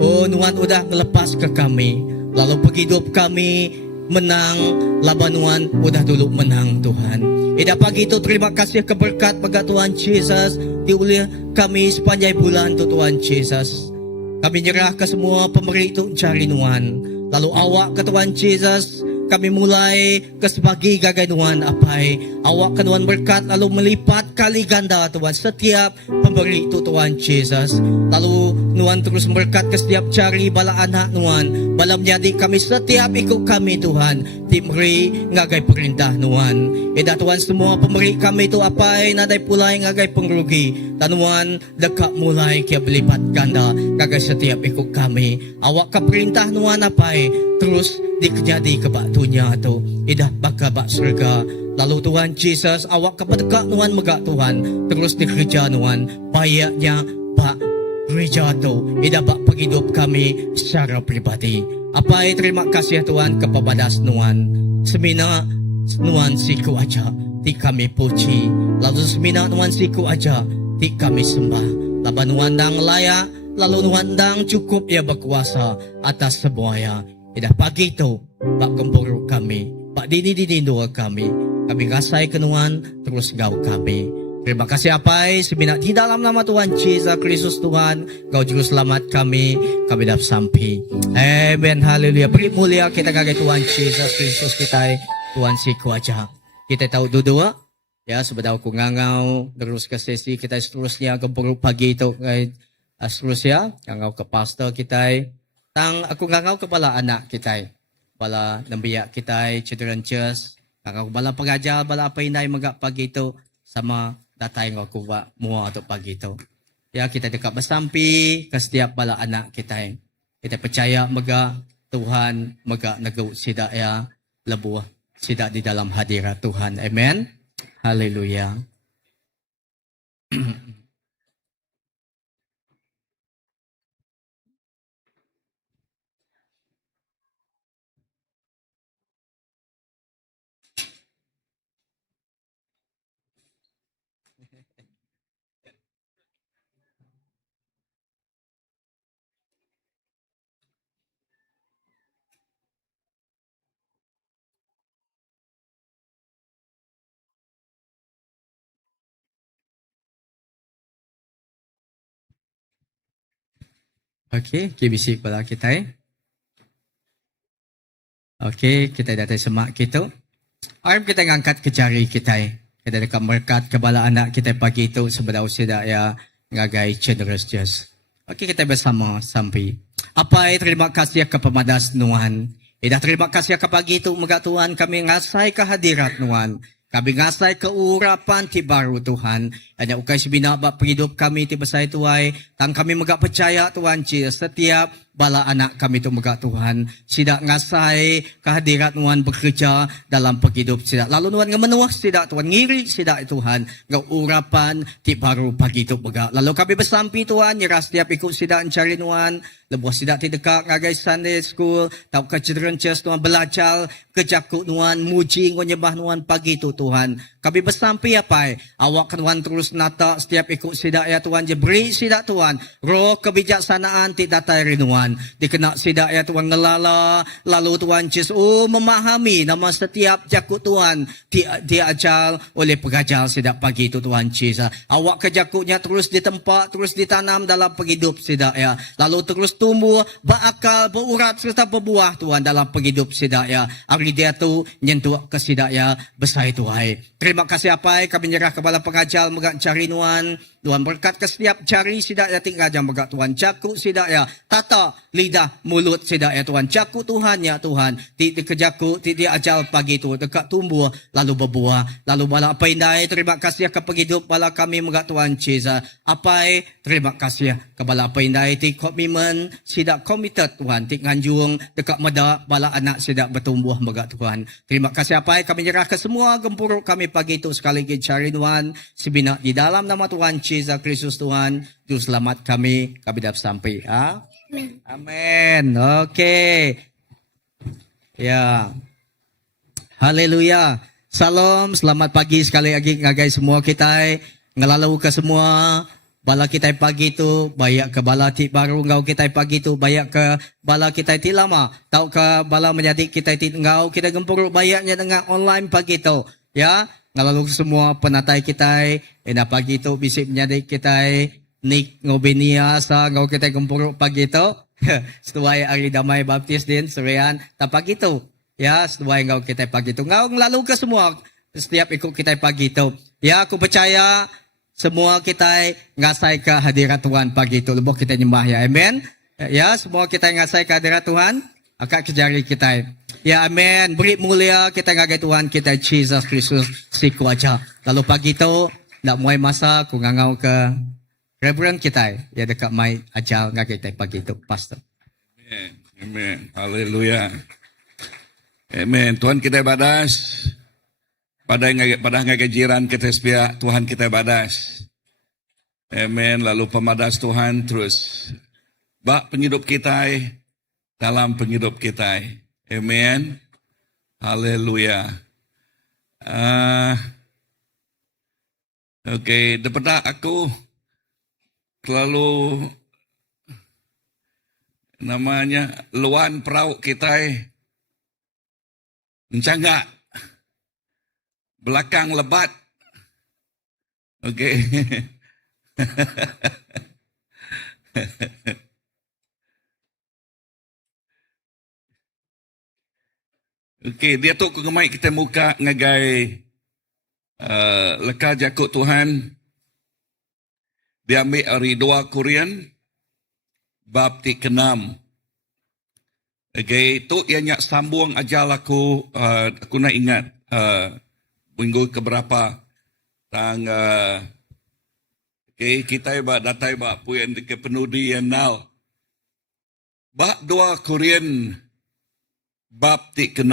Oh nuan udah ngelepas ke kami. Lalu penghidup kami menang. Laban nuan udah dulu menang Tuhan. Ida pagi itu terima kasih keberkat bagi Tuhan Jesus. Diulia kami sepanjang bulan tu Tuhan Jesus. Kami nyerah ke semua pemberi itu cari nuan. Lalu awak ke Tuhan Jesus. Kami mulai ke sebagai gagai nuan apai. Awak ke nuan berkat lalu melipat kali ganda Tuhan setiap pemberi itu Tuhan Jesus. Lalu nuan terus berkat ke setiap cari bala anak nuan. Bala menjadi kami setiap ikut kami Tuhan. Timri ngagai perintah nuan. Eda Tuhan semua pemberi kami itu apai nadai pulai ngagai pengrugi. Tanuan dekat mulai kia berlipat ganda ngagai setiap ikut kami. Awak ke perintah nuan apai terus dikejadi ke bak dunia tu. Idah baka bak surga. Lalu Tuhan Jesus awak kepada nuan megak Tuhan. Terus dikerja nuan. Bayaknya bak gereja tu. Idah bak penghidup kami secara pribadi. Apa terima kasih Tuhan kepadas nuan. Semina nuan siku aja. Di kami puji. Lalu semina nuan siku aja. Di kami sembah. Laban nuan dang layak. Lalu nuan dang cukup ya berkuasa atas semuanya. Idah pagi itu, Pak Kempuru kami, Pak Dini doa kami ngasai kenuan, terus gau kami. Terima kasih apai, seminat di dalam nama Tuhan Yesus Kristus Tuhan, Kau juru selamat kami dapat sampai. Amen, haleluya. Beri mulia kita kagai Tuhan Yesus Kristus kita, Tuhan siku aja. Kita tahu dua, ya sebentar aku ngangau, terus ke sesi kita seterusnya Kempuru pagi itu, seterusnya, ngangau ke pastor kita. Tang aku ngangau kepala anak kita, kepala nambiak kita, children church, ngangau kepala pengajar, bala apa inay magak pagi itu sama datay ng aku mua atau pagi itu. Ya kita dekat bersampi ke setiap bala anak kita. Kita percaya maga Tuhan maga nagaw sida ya lebuh sida di dalam hadirat Tuhan. Amen. Haleluya. Okey, kibisi pala kita. Okey, kita datang semak kita. Arm kita ngangkat ke jari kita. Kita dekat berkat kebala anak kita pagi itu sebenarnya sudah ya ngagai generous just. Okey, kita bersama sampai. Apa terima kasih ke pemadas nuan. Ida terima kasih ke pagi itu mga Tuhan kami ngasai kehadirat nuan. Kami ngasai keurapan ti baru Tuhan. Hanya ukay si binaba penghidup kami ti besay tuay. Tang kami magak percaya Tuhan Jesus. Setiap bala anak kami tu magak Tuhan. Sida ngasai kehadirat Tuhan bekerja dalam penghidup sida. Lalu Tuhan ngamenuah sida Tuhan. Ngiri sida Tuhan. Ngaurapan ti baru pagi tu magak. Lalu kami bersampi Tuhan. Nyerah setiap ikut sida mencari Tuhan. Lebuh sida ti dekat ngagay Sunday School. Tau ke children church Tuhan belajar. Kejakut Tuhan. Muji ngonyebah Tuhan pagi tu Tuhan. Kami bersampi apa? Awak Tuhan terus nata setiap ikut sida ya Tuhan. Je beri sida Tuhan. Roh kebijaksanaan ti datay rinuan. Dikena sida ya Tuhan ngelala. Lalu Tuhan Yesus memahami nama setiap jakut Tuhan. Diajar oleh pengajar sida pagi itu Tuhan Yesus. Awak kejakutnya terus ditempat. Terus ditanam dalam penghidup sida ya. Lalu terus tumbuh. Berakal, berurat serta berbuah Tuhan dalam penghidup sida ya. Hari dia tu nyentuh ke sida ya. Besar Tuhan. Terima kasih apa kami nyerah kepada pengajar megang cari Tuhan. Tuhan berkat ke setiap jari sidak ya tinggal jam berkat Tuhan. Cakup sidak ya tata lidah mulut sidak ya Tuhan. Cakup Tuhan ya Tuhan. Ti kejaku ti ajal pagi tu dekat tumbuh lalu berbuah. Lalu bala apa indai terima kasih ke penghidup bala kami berkat Tuhan Jesus. Apai terima kasih ke bala apa indai ti komitmen sidak committed Tuhan. Ti nganjung dekat meda bala anak sidak bertumbuh berkat Tuhan. Terima kasih apai kami nyerah ke semua gempuruk kami pagi itu sekali lagi cari Tuhan. Sebinak di dalam nama Tuhan Jesus Kristus Tuhan, Juru Selamat kami dapat sampai. Amin. Amin. Okey. Ya. Haleluya. Salam, selamat pagi sekali lagi ngagai semua kita. Ngelalu ke semua. Bala kita pagi tu bayak ke bala ti baru ngau kita pagi tu bayak ke bala kita ti lama. Tahu ke bala menjadi kita ti ngau kita gempuruk bayaknya dengan online pagi tu. Ya. Ngalalu semua penatai kita, ena pagi tu bisik menjadi kita, nik ngobenia sa ngau kita gempuruk pagi tu, setuai hari damai baptis din, surian, tak pagi tu, ya, setuai ngau kita pagi tu, ngau ngalalu ke semua, setiap ikut kita pagi tu, ya, aku percaya semua kita ngasai ke hadirat Tuhan pagi tu, lebih kita nyembah ya, amen, ya, semua kita ngasai ke hadirat Tuhan, akak kejari kita. Ya amin. Beri mulia kita ngagai Tuhan kita Jesus Kristus si kuaca. Lalu pagi tu nak mulai masa aku ngangau ke Reverend kita ya dekat mai ajal ngagai kita pagi tu pastor. Amen. Amen. Haleluya. Amen. Tuhan kita badas. Pada ngagai jiran kita sepia Tuhan kita badas. Amen. Lalu pemadas Tuhan terus bak penghidup kita dalam penghidup kita. Amen. Haleluya. Okey, daripada aku selalu namanya luan perauk kita mencangga belakang lebat. Okey. Okey, dia tu kemai kita muka ngagai leka jakut Tuhan. Dia ambil dari 2 Korean bab 6. Okey, tu ianya sambung ajal aku nak ingat minggu keberapa tang okey kita ba datai ba puan ke penudi yang now. Bab 2 Korean bab 6, 2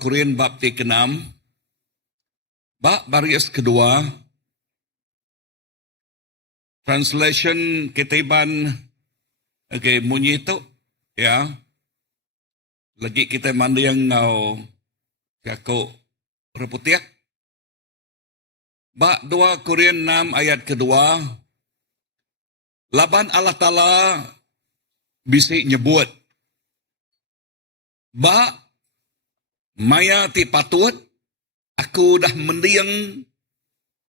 Korin bab 6, bab baris kedua, translation ketiban, okay, bunyi itu, ya, lagi kita mandi yang ngau, jago reputiak, bab 2 Korin 6 ayat kedua, laban Allah Ta'ala bisik nyebut, ba maya ti patut aku dah mendiang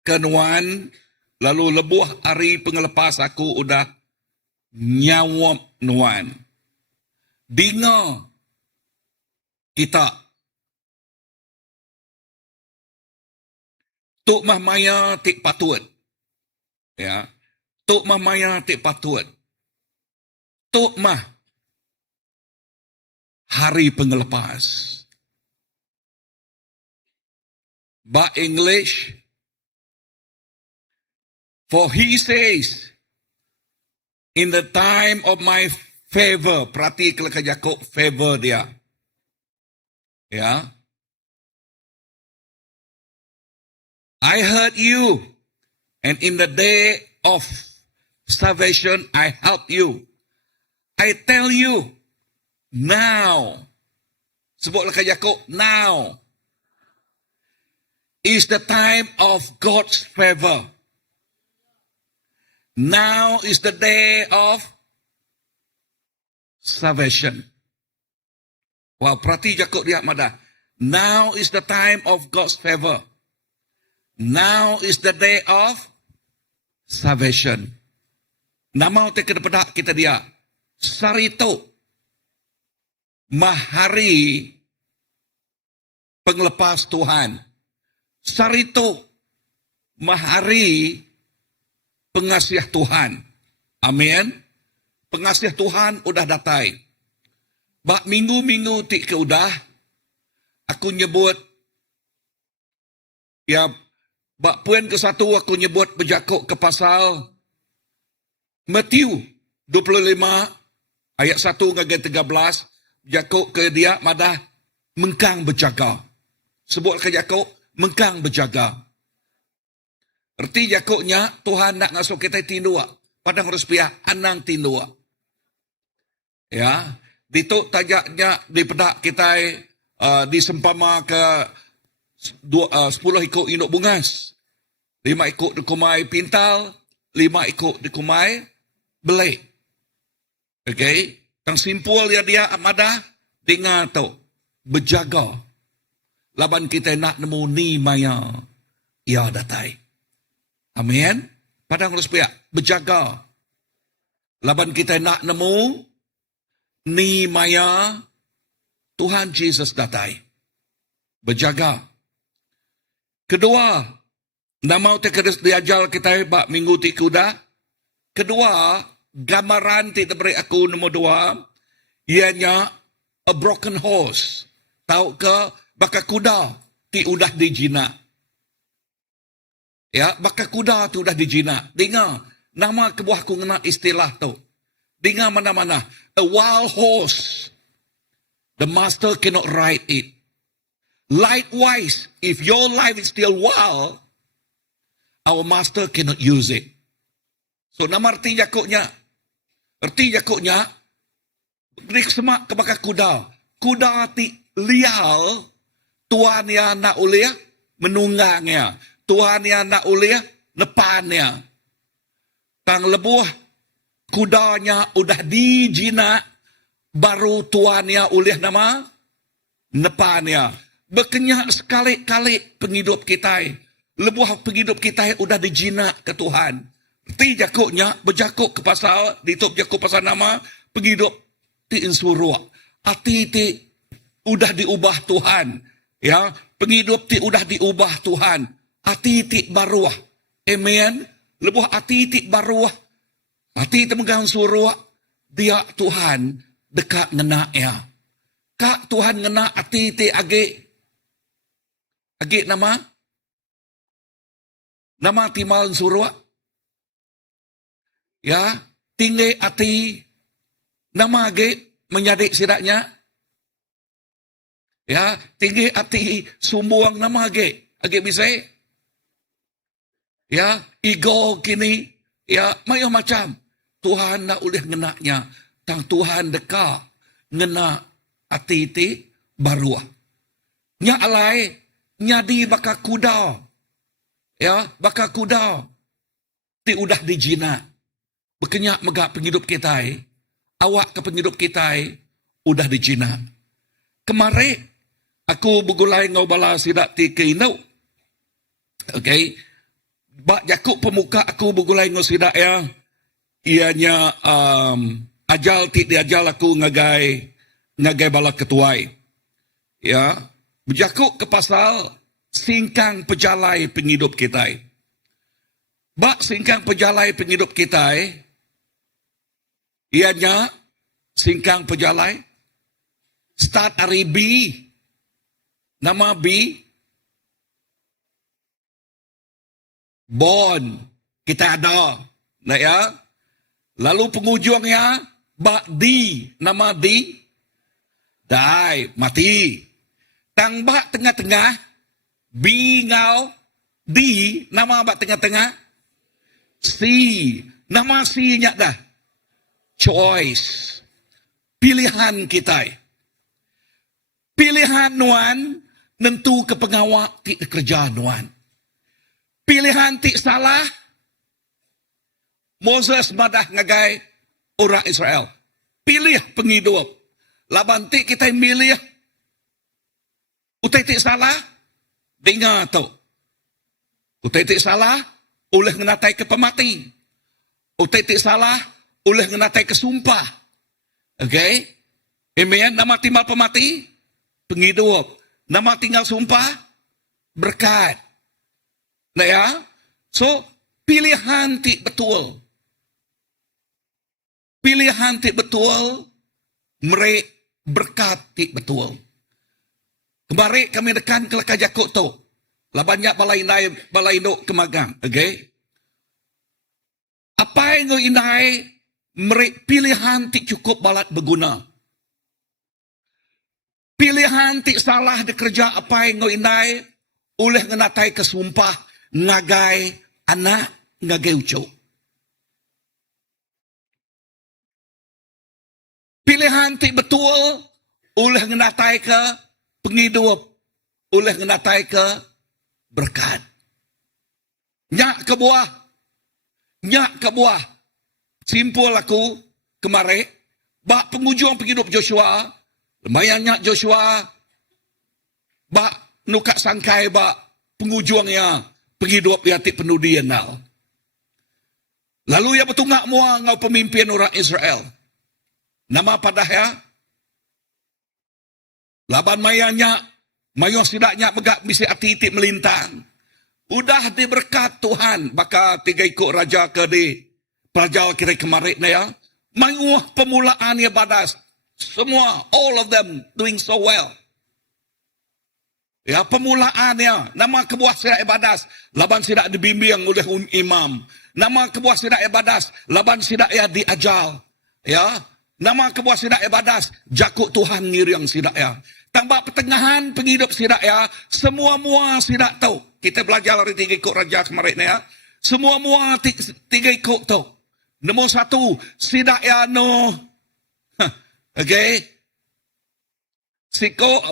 kenuan lalu lebuh hari pengelepas aku udah nyawap nuan dinga kita tuk mah maya ti patut ya tuk mah maya ti patut tuk mah hari pengelepas. By English, for he says, in the time of my favor, perhati kalau Jakob favor dia. Ya. I heard you, and in the day of salvation, I help you. I tell you, now, sebutlah ke Yakob, now is the time of God's favor. Now is the day of salvation. Wow, perhati Yakob dia mada. Now is the time of God's favor. Now is the day of salvation. Nama kita kepada kita dia. Sarito. Mahari penglepas Tuhan. Sarito mahari pengasiah Tuhan. Amin. Pengasiah Tuhan udah datai. Bak minggu-minggu ti ke udah, aku nyebut, ya, bak poin ke-1 aku nyebut berjakuk ke pasal Matius 25 ayat 1 hingga 13, jakuk ke dia madah mengkang berjaga. Sebut ke jakuk mengkang berjaga. Erti jakuknya Tuhan nak ngasuh kita tindua. Padang harus pihak anang tindua. Ya, dituk tajaknya di pedak kita disempama ke 10 ikut induk bungas. 5 ikut dikumai pintal, 5 ikut dikumai belai. Okey, yang simpul dia amadah dengar tu berjaga. Laban kita nak nemu ni maya ia datai. Amin. Padang harus pihak berjaga. Laban kita nak nemu ni maya Tuhan Yesus datai. Berjaga. Kedua, nama tekedes diajal kita bak minggu ti kuda. Kedua, gambaran ti diberi aku nombor 2, ianya a broken horse. Tahu ke baka kuda ti udah dijina. Ya, baka kuda tu udah dijina. Dengar, nama kebuah aku ngena istilah tu. Dengar mana-mana. A wild horse. The master cannot ride it. Likewise, if your life is still wild, our master cannot use it. So, nama arti jakuknya. Arti jakuknya, beri semak ke baka kuda. Kuda ti lial, tuan yang nak uliah, menunggangnya. Tuhan yang nak uliah, nepannya. Tang lebuh, kudanya udah dijina, baru tuan yang uliah nama, nepannya. Berkenyak sekali-kali penghidup kita. Lebuh penghidup kita udah dijina ke Tuhan. Ti jakuknya, berjakuk ke pasal, ditutup jakuk pasal nama, penghidup ti insuruh. Hati ti udah diubah Tuhan. Ya, penghidup ti udah diubah Tuhan. Atitik baruah. Amen. Lebuh atitik baruah. Hati temegang suruh. Dia Tuhan dekat ngena ya. Kak Tuhan ngena atitik agi. Agi nama? Nama timal suruh. Ya. Tinggi ati. Nama agi menyadik sidaknya. Ya. Tinggi ati sumbuang nama agi. Agi bisa. Ya, ego kini, ya, macam Tuhan nak ulih ngenaknya, tang Tuhan deka ngena ati-ati baruah. Nya alai, nyadi baka kuda, ya, baka kuda, ti udah dijina, berkenyak megak penghidup kita, awak ke penghidup kita, udah dijina. Kemarin, aku begulai ngau bala sidak ti keinau, okay. Bak jakuk pemuka aku bergulai ngosidak ya. Ianya ajal ti diajal aku ngagai bala ketuai. Ya, berjakuk ke pasal singkang pejalai penghidup kita. Bak singkang pejalai penghidup kita. Ianya singkang pejalai start hari B. Nama B Born, kita ada. Nah ya. Lalu pengujungnya, bak di, nama di, die, mati. Tang bak tengah-tengah, bingau, di, nama bak tengah-tengah, si, nama si-nya dah. Choice. Pilihan kita. Pilihan nuan, nentu ke pengawak ti kerja nuan. Pilihan ti salah, Moses madah ngagai orang Israel. Pilih penghidup. Laban ti kita milih. Utai ti salah, dengar tu. Utai ti salah, oleh ngenatai ke pemati. Utai ti salah, oleh ngenatai ke sumpah. Okay? Amen. Nama timbal pemati, penghidup. Nama tinggal sumpah, berkat. Nah ya, So, pilihan ti betul. Pilihan ti betul, mereka berkat ti betul. Kemarin kami dekan ke Jakut tu. Lah banyak balai no kemagang. Okay? Apa yang inai, mereka pilihan ti cukup balat berguna. Pilihan ti salah dikerja apa yang inai, oleh ngenatai kesumpah, ngagai anak, ngagai ucuk. Pilihan ti betul, oleh ngenatai ke penghidup, oleh ngenatai ke berkat. Nyak ke buah. Simpul aku kemarin, bak pengujuang penghidup Joshua, lumayan nyak Joshua, bak nukak sangkai bak pengujuangnya, penghidup yati penudian nal. Lalu ya betungak mua ngau pemimpin orang Israel. Nama padah ya? Laban mayanya, mayo sidaknya megak misi ati-iti melintang. Udah diberkat Tuhan, baka tiga ikut raja ke di pelajar kira kemarin ya. Mayuh pemulaan ya badas. Semua, all of them doing so well. Ya, pemulaannya, nama kebuah sidak ibadas, laban sidak dibimbing oleh imam. Nama kebuah sidak ibadas, laban sidak ya diajar. Ya, nama kebuah sidak ibadas, jakuk Tuhan ngiriang sidak ya. Tambah pertengahan penghidup sidak ya, semua-mua sidak tahu. Kita belajar dari tiga ikut raja kemarin ya. Semua-mua tiga ikut tahu. Nombor satu, sidak ya no. Okay. Siko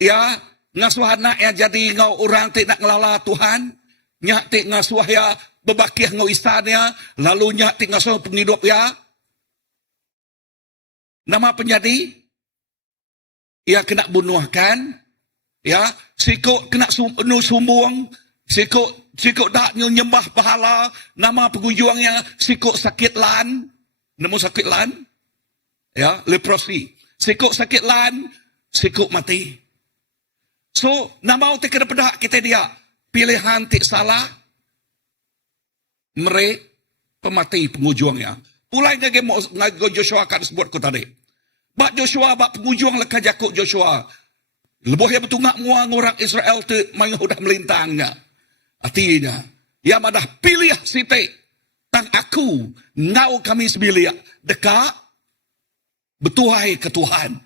ya, ngasuh anak ya jadi ngau orang tidak ngelala Tuhan. Nyak tik ngasuh ya bebakiah ngau istannya. Lalu nyak tik ngasuh penghidup ya. Nama penjadi. Ya kena bunuhkan. Ya. Siko kena sumbung. Siko dak nyembah pahala. Nama pengujuangnya siko sakit lan. Nemu sakit lan. Ya. Leprosy. Siko sakit lan. Siko mati. So, nama utik kena pedak kita dia. Pilihan tik salah. Mereka pemati pengujuangnya. Pulai ngage Joshua akan sebut ku tadi. Bak Joshua, bak pengujuang leka jakuk Joshua. Lebuh ya betungak muang orang Israel tu main udah melintangnya. Artinya, ya madah pilih siti. Tang aku, ngau kami sebilia. Dekat, betuhai ke Tuhan.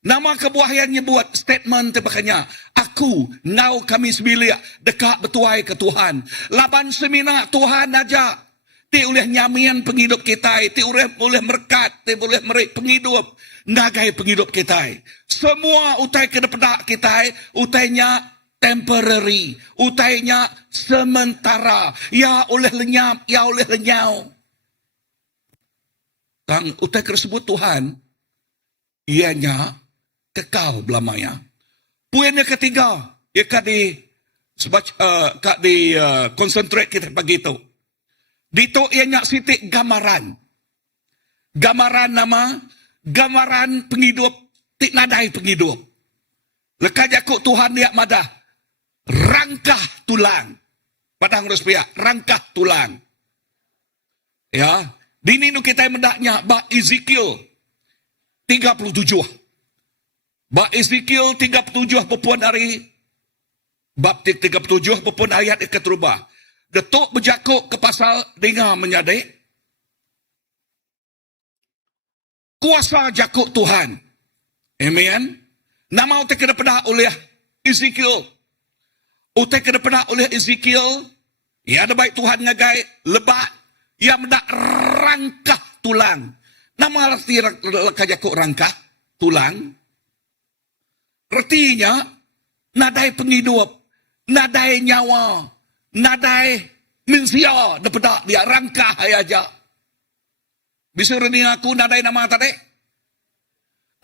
Nama kebuahannya buat statement tebakanya. Aku, ngau kami sebilia. Dekat betuhai ke Tuhan. Laban semina Tuhan aja. Ti oleh nyamian penghidup kita. Ti oleh merkat. Ti oleh merik penghidup. Nagai penghidup kita. Semua utai kena pedak kita. Utainya temporary. Utainya sementara. Ya oleh lenyap. Ya oleh lenyau. Tang utai tersebut Tuhan. Ianya kekal belamanya. Poinnya ketiga. Ya kak di concentrate kita pagi itu. Dito ianya sitik gambaran. Gambaran nama, gambaran penghidup, tik nadai penghidup. Leka jakuk Tuhan dia madah. Rangkah tulang. Padang ruspiah, rangkah tulang. Ya, dini nu kita mendaknya, bak Ezekiel 37. Bak Ezekiel 37 perpuan hari, bab 37 perpuan ayat ikat rubah. Detuk berjakuk ke pasal dengar menyadik. Kuasa jakuk Tuhan. Amen. Nama utek kena pedah oleh Ezekiel. Utek kena pedah oleh Ezekiel. Ya ada baik Tuhan ngagai lebat. Ya mendak rangkah tulang. Nama arti leka jakuk rangkah tulang. Artinya nadai penghidup. Nadai nyawa. Nadai mensia dapat dia rangkah aja. Bisa rening aku nadai nama tadi.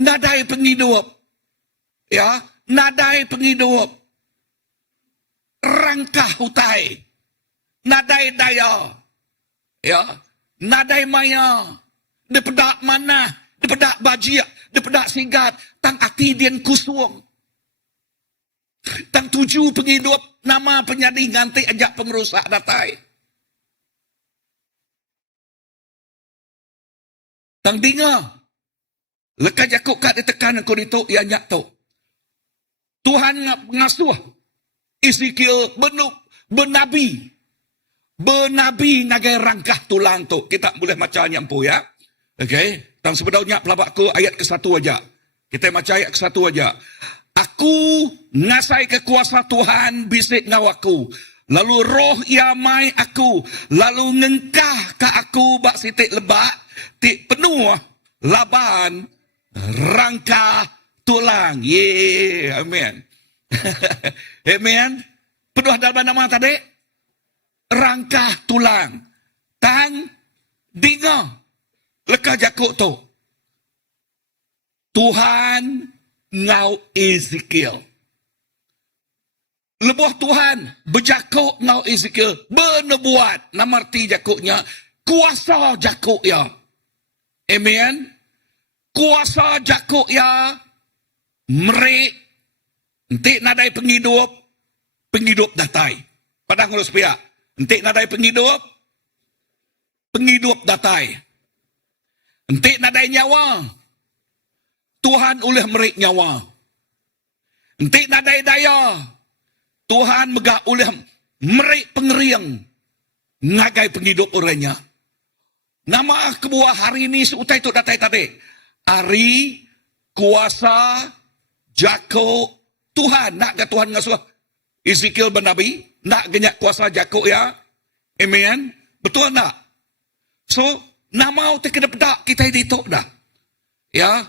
Nadai penghidup. Ya, nadai penghidup. Rangkah utai. Nadai daya. Ya, nadai maya. Dapat mana? Dapat bajia, dapat sigat tang ati dian kusung. Tang 7 penghidup nama penyadi nganti ajak pengerusak datai. Tang dinga. Lekas Yakub kat ditekan aku itu ia nyak tu. Tuhan ngasuh Ezekiel benabi. Benabi nagai rangkah tulang tu. Kita boleh macam nyampu ya. Okey. Tang sebenarnya pelabakku ayat ke-1 aja. Kita baca ayat ke-1 aja. Aku ngasai kekuasa Tuhan bisik ngawaku. Lalu roh ia mai aku. Lalu ngengkah ke aku bak sitik lebak. Tik penuh laban rangkah tulang. Ye, amen. Amen. Penuh dalam nama tadi. Rangkah tulang. Tang dinga. Lekah Jakub tu. Tuhan ngau Ezekiel. Lebuh Tuhan berjakuk ngau Ezekiel. Bernubuat. Nama arti jakuknya. Kuasa jakuk ya. Amen. Kuasa jakuk ya. Merik. Entik nadai penghidup. Penghidup datai. Padang urus pihak. Entik nadai penghidup. Penghidup datai. Entik nadai nyawa. Tuhan oleh merik nyawa. Entik nadai daya. Tuhan megah oleh merik pengeriang. Ngagai penghidup orangnya. Nama kebuah hari ini seutai tu datai tadi. Hari kuasa Jakub Tuhan. Nak ke Tuhan ngasuh Ezekiel bernabi? Nak genyak kuasa Jakub ya? Amen? Betul tak? So, nama utik kena pedak kita hidup dah. Ya?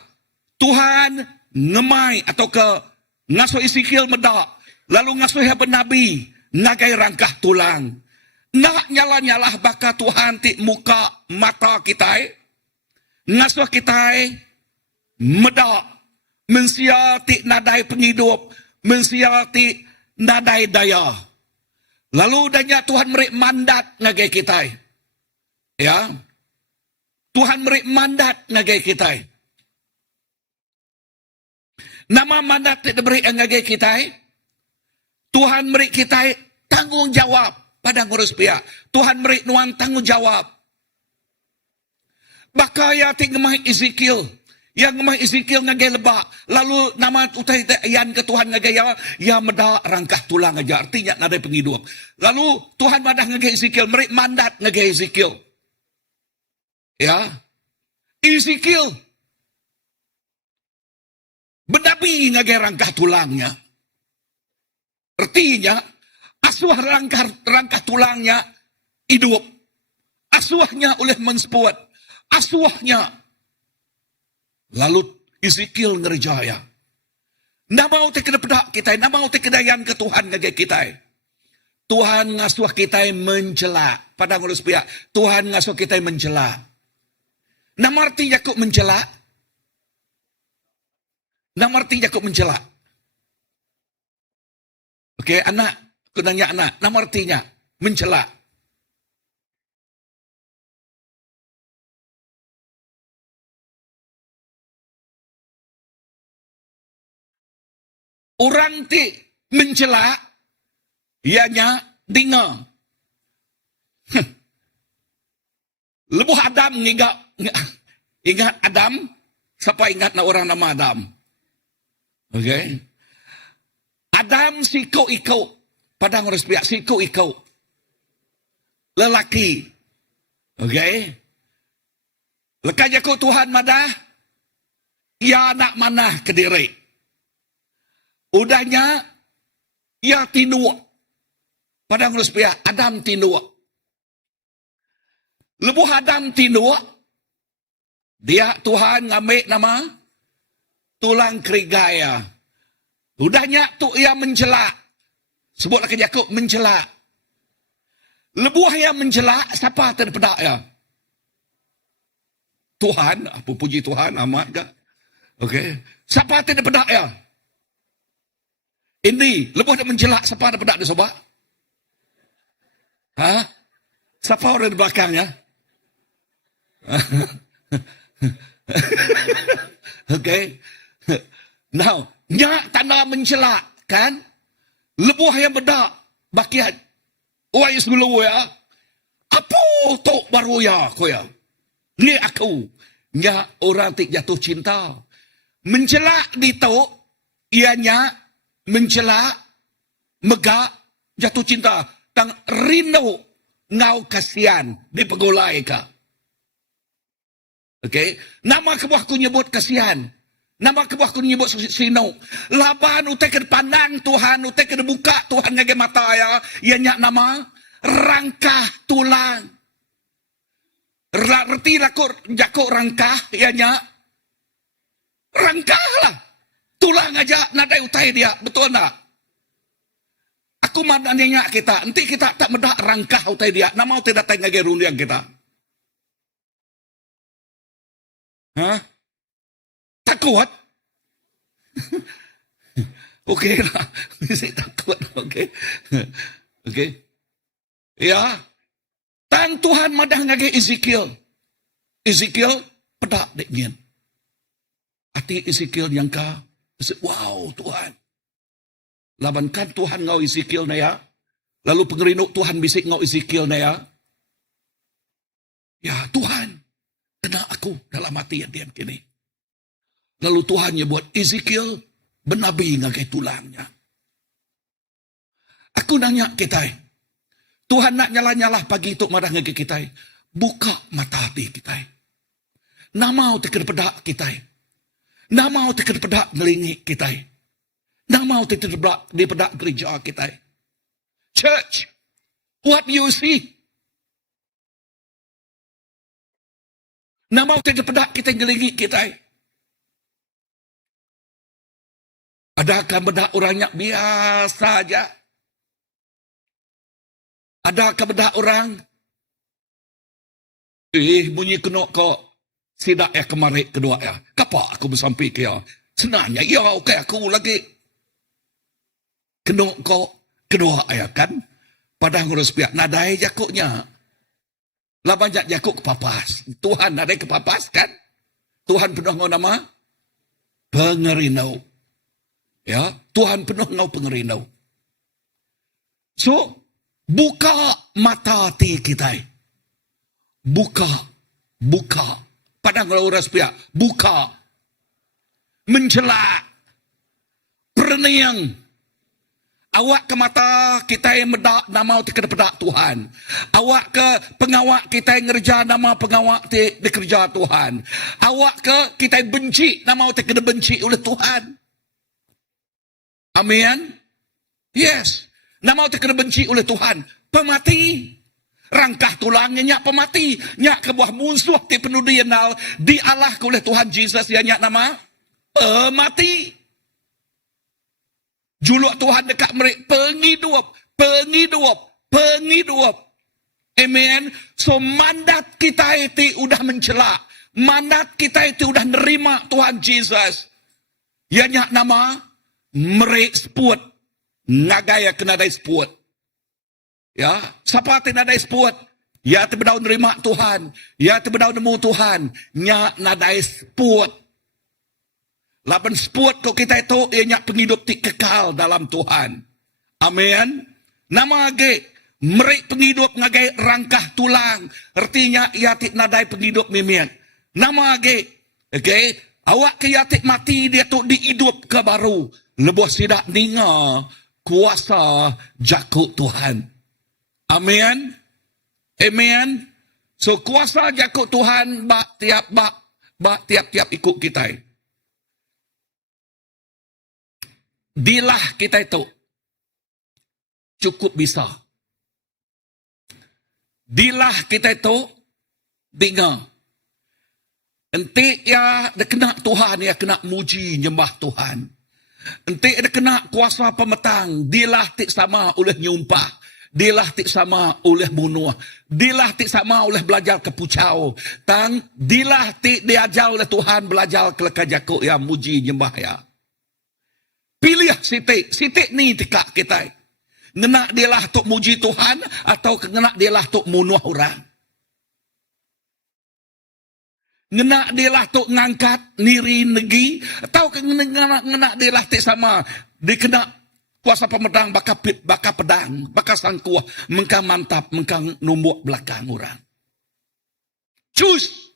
Tuhan ngemai atau ke ngasuh Ezekiel medak. Lalu ngasuh yang bernabi. Ngagai rangkah tulang. Nak nyala-nyalah baka Tuhan tik muka mata kita. Ngasuh kita medak. Mensia tik nadai penghidup. Mensia tik nadai daya. Lalu danya Tuhan merik mandat ngagai kita. Ya. Tuhan merik mandat ngagai kita. Nama mandat tidak beri ngagai kita. Tuhan merik kita tanggungjawab pada ngurus pihak. Tuhan merik nuan tanggungjawab. Baka ya tik ngemah Ezekiel. Yang ngemah Ezekiel ngagai lebak. Lalu nama utai yan ke Tuhan ngagai ya medak rangkah tulang aja. Artinya nadai penghidup. Lalu Tuhan madah ngagai Ezekiel. Merik mandat ngagai Ezekiel. Ya. Ezekiel. Bernabi ngagai rangkah tulangnya. Artinya, asuh rangkah tulangnya hidup. Asuhnya oleh menspuat. Asuhnya. Lalu Ezekiel ngerjaya. Nama utik kena pedak kita. Nama utik kedayan ke Tuhan ngagai kita. Tuhan ngasuh kita mencela. Pada ngurus pihak. Tuhan ngasuh kita mencela. Nama arti Yakub mencela. Nama arti Yakub mencela. Okey, anak. Aku nanya anak. Nama artinya mencela. Orang ti mencela. Ianya dengar. Lebuh Adam ingat Adam. Siapa ingat na orang nama Adam? Okay. Adam siku-iku. Padang harus pihak siku-iku. Lelaki. Okay. Lekas Yakub Tuhan madah. Ya nak manah ke diri. Udahnya. Ya tinuk. Padang harus pihak. Adam tinuk. Lebuh Adam tinuk. Dia Tuhan ngambil nama. Tulang kerigaya. Udahnya tu ia mencela. Sebutlah ke Yakub mencela. Lebuh yang mencela, siapa terpedak ya? Tuhan, apa puji Tuhan amat ke? Okey. Siapa terpedak ya? Ini, lebuh dia mencela, siapa terpedak dia sobat? Ha? Siapa orang di belakangnya? Okey. Now, nyak tanda mencela, kan? Lebuh yang bedak. Bakian. Wai sebelum ya. Apa tok baru ya ko ya? Ni aku. Nya orang tik jatuh cinta. Mencelak di tok. Ianya mencelak. Megak. Jatuh cinta. Tang rindu. Ngau kasihan. Di pegolai ka. Okay. Nama kebuahku nyebut kasihan. Nama kebuahku nyebut sino. Laban utai kena pandang Tuhan. Utai kena buka Tuhan ngage mata ya. Ianya nama. Rangkah tulang. Reti lakuk jakuk rangkah. Ianya. Rangkah lah. Tulang aja nadai utai dia. Betul tak? Aku madaninya kita. Nanti kita tak medak rangkah utai dia. Nama utai datang ngage rundiang kita. Hah? Takut? Okey lah. Saya takut. Okey. Okey. Ya. Tang Tuhan madah ngage Ezekiel. Ezekiel pedak deknya. Hati Ezekiel yang ka. Wow Tuhan. Labankan Tuhan ngau Ezekiel na ya. Lalu pengerinu Tuhan bisik ngau Ezekiel na ya. Ya Tuhan. Kena aku dalam hati yang diam kini. Lalu Tuhan buat Ezekiel benabi ngagai tulangnya. Aku nanya kita. Tuhan nak nyala-nyala pagi itu madah ngagai kita. Buka mata hati kita. Nama tekan pedak kita. Nama tekan pedak ngelingi kita. Nama tekan pedak di pedak gereja kita. Church, what you see? Nama tekan pedak kita ngelingi kita. Adakah bedak orangnya biasa aja? Adakah bedak orang? Bunyi kenok kok. Sidak ya kemarin kedua ya. Kapa aku bersampai ke ya? Senangnya ya okey aku lagi. Kenok kok kedua ya kan? Padahal ngurus pihak nadai jakuknya. Lah banyak jakuk kepapas. Tuhan nadai kepapas kan? Tuhan penuh ngau nama? Pengerindau. Ya, Tuhan penuh ngau pengerindau. So, buka mata hati kita. Buka. Padang kalau uras pihak, buka. Mencela. Perniang. Awak ke mata kita yang medak nama kena pedak Tuhan. Awak ke pengawak kita yang ngerja nama pengawak di kerja Tuhan. Awak ke kita yang benci nama kena benci oleh Tuhan. Amin. Yes. Nama kita kena benci oleh Tuhan. Pemati. Rangkah tulangnya nyak pemati. Nyak kebuah musuh ti penuh dienal. Dialah oleh Tuhan Jesus. Ya nyak nama. Pemati. Juluk Tuhan dekat mereka. Pengidup. Amen. So mandat kita itu udah mencela. Mandat kita itu udah nerima Tuhan Jesus. Ya nyak nama. Merek sport. Ngagaya kena ada sport. Ya. Siapa tidak ada sport? Ya tebedau nerima Tuhan. Ya tebedau nemu Tuhan. Nya nada sport. Lapan sport kau kita itu. Ia nyak penghidup ti kekal dalam Tuhan. Amin. Nama age. Merek penghidup ngagai rangkah tulang. Artinya ia ti nadai penghidup mimian. Nama age. Okay. Awak ke yatik mati dia tu dihidup ke baru. Lebuh sidak ninga kuasa jakuk Tuhan. Amin. Amin. So kuasa jakuk Tuhan bak tiap-tiap ikut kita. Dilah kita itu cukup bisa. Dilah kita itu dengar. Enti ya dia kena Tuhan, ya kena muji nyembah Tuhan. Enti dia kena kuasa pemetang, dilah tik sama oleh nyumpah. Dilah tik sama oleh bunuh. Dilah tik sama oleh belajar ke pucau. Tang dilah tik diajar oleh Tuhan belajar ke lekajakuk ya muji nyembah ya. Pilih sitik ni tikak kita. Ngena dilah tuk muji Tuhan atau ngena dilah tuk munuh orang. Ngena dilah tuk ngangkat niri negi atau ngena dilah tik sama dikena Kuasa pemedang baka pedang, baka sangkuah, mengkang mantap, mengkang numbuk belakang orang. Cus.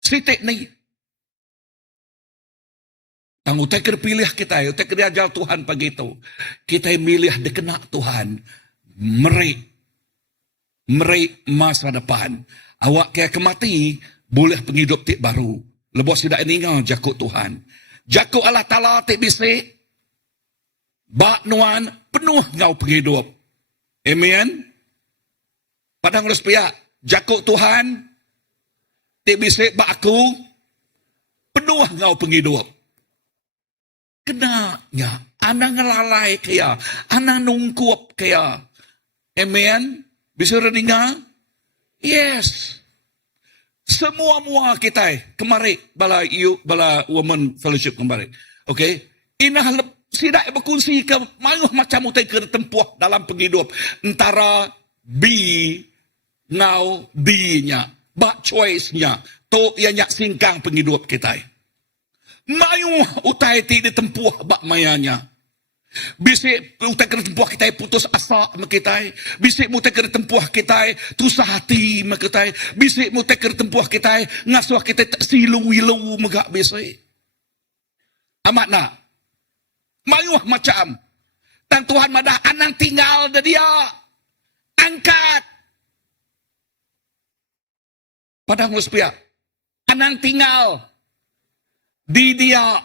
Sitik ni. Tang utai kena pilih kita, utai kena ajar Tuhan pagi itu. Kita milih dikena Tuhan. Meri masa depan. Awak kaya kemati, boleh penghidup tik baru. Lebos tidak ingat jakut Tuhan. Jakut Allah Ta'ala tik bisik. Bak nuan penuh ngau penghidup. Amen. Padang urus pihak. Jakut Tuhan. Tik bisik bak aku. Penuh ngau penghidup. Kenanya. Anak ngelalai kaya. Anak nungkup kaya. Amen. Bisa dengar? Yes. Semua kita kemari bala woman fellowship kemari. Okay? Inah sidak berkongsi ke mayuh macam utai ke tempuh dalam penghidup antara B ngau B-nya, bak choice-nya, to ianya singkang penghidup kita. Mayuh utai ti ditempuh bak mayanya. Bisik utai kena tempuh kita putus asa mak kita. Bisik utai kena tempuh kita tusah hati mak kita. Bisik utai kena tempuh kita ngasuh kita tak silu-wilu megak bisik. Amat nak. Mayuh macam. Dan Tuhan madah anang tinggal dah dia. Angkat. Padang muspia. Anang tinggal. Di dia.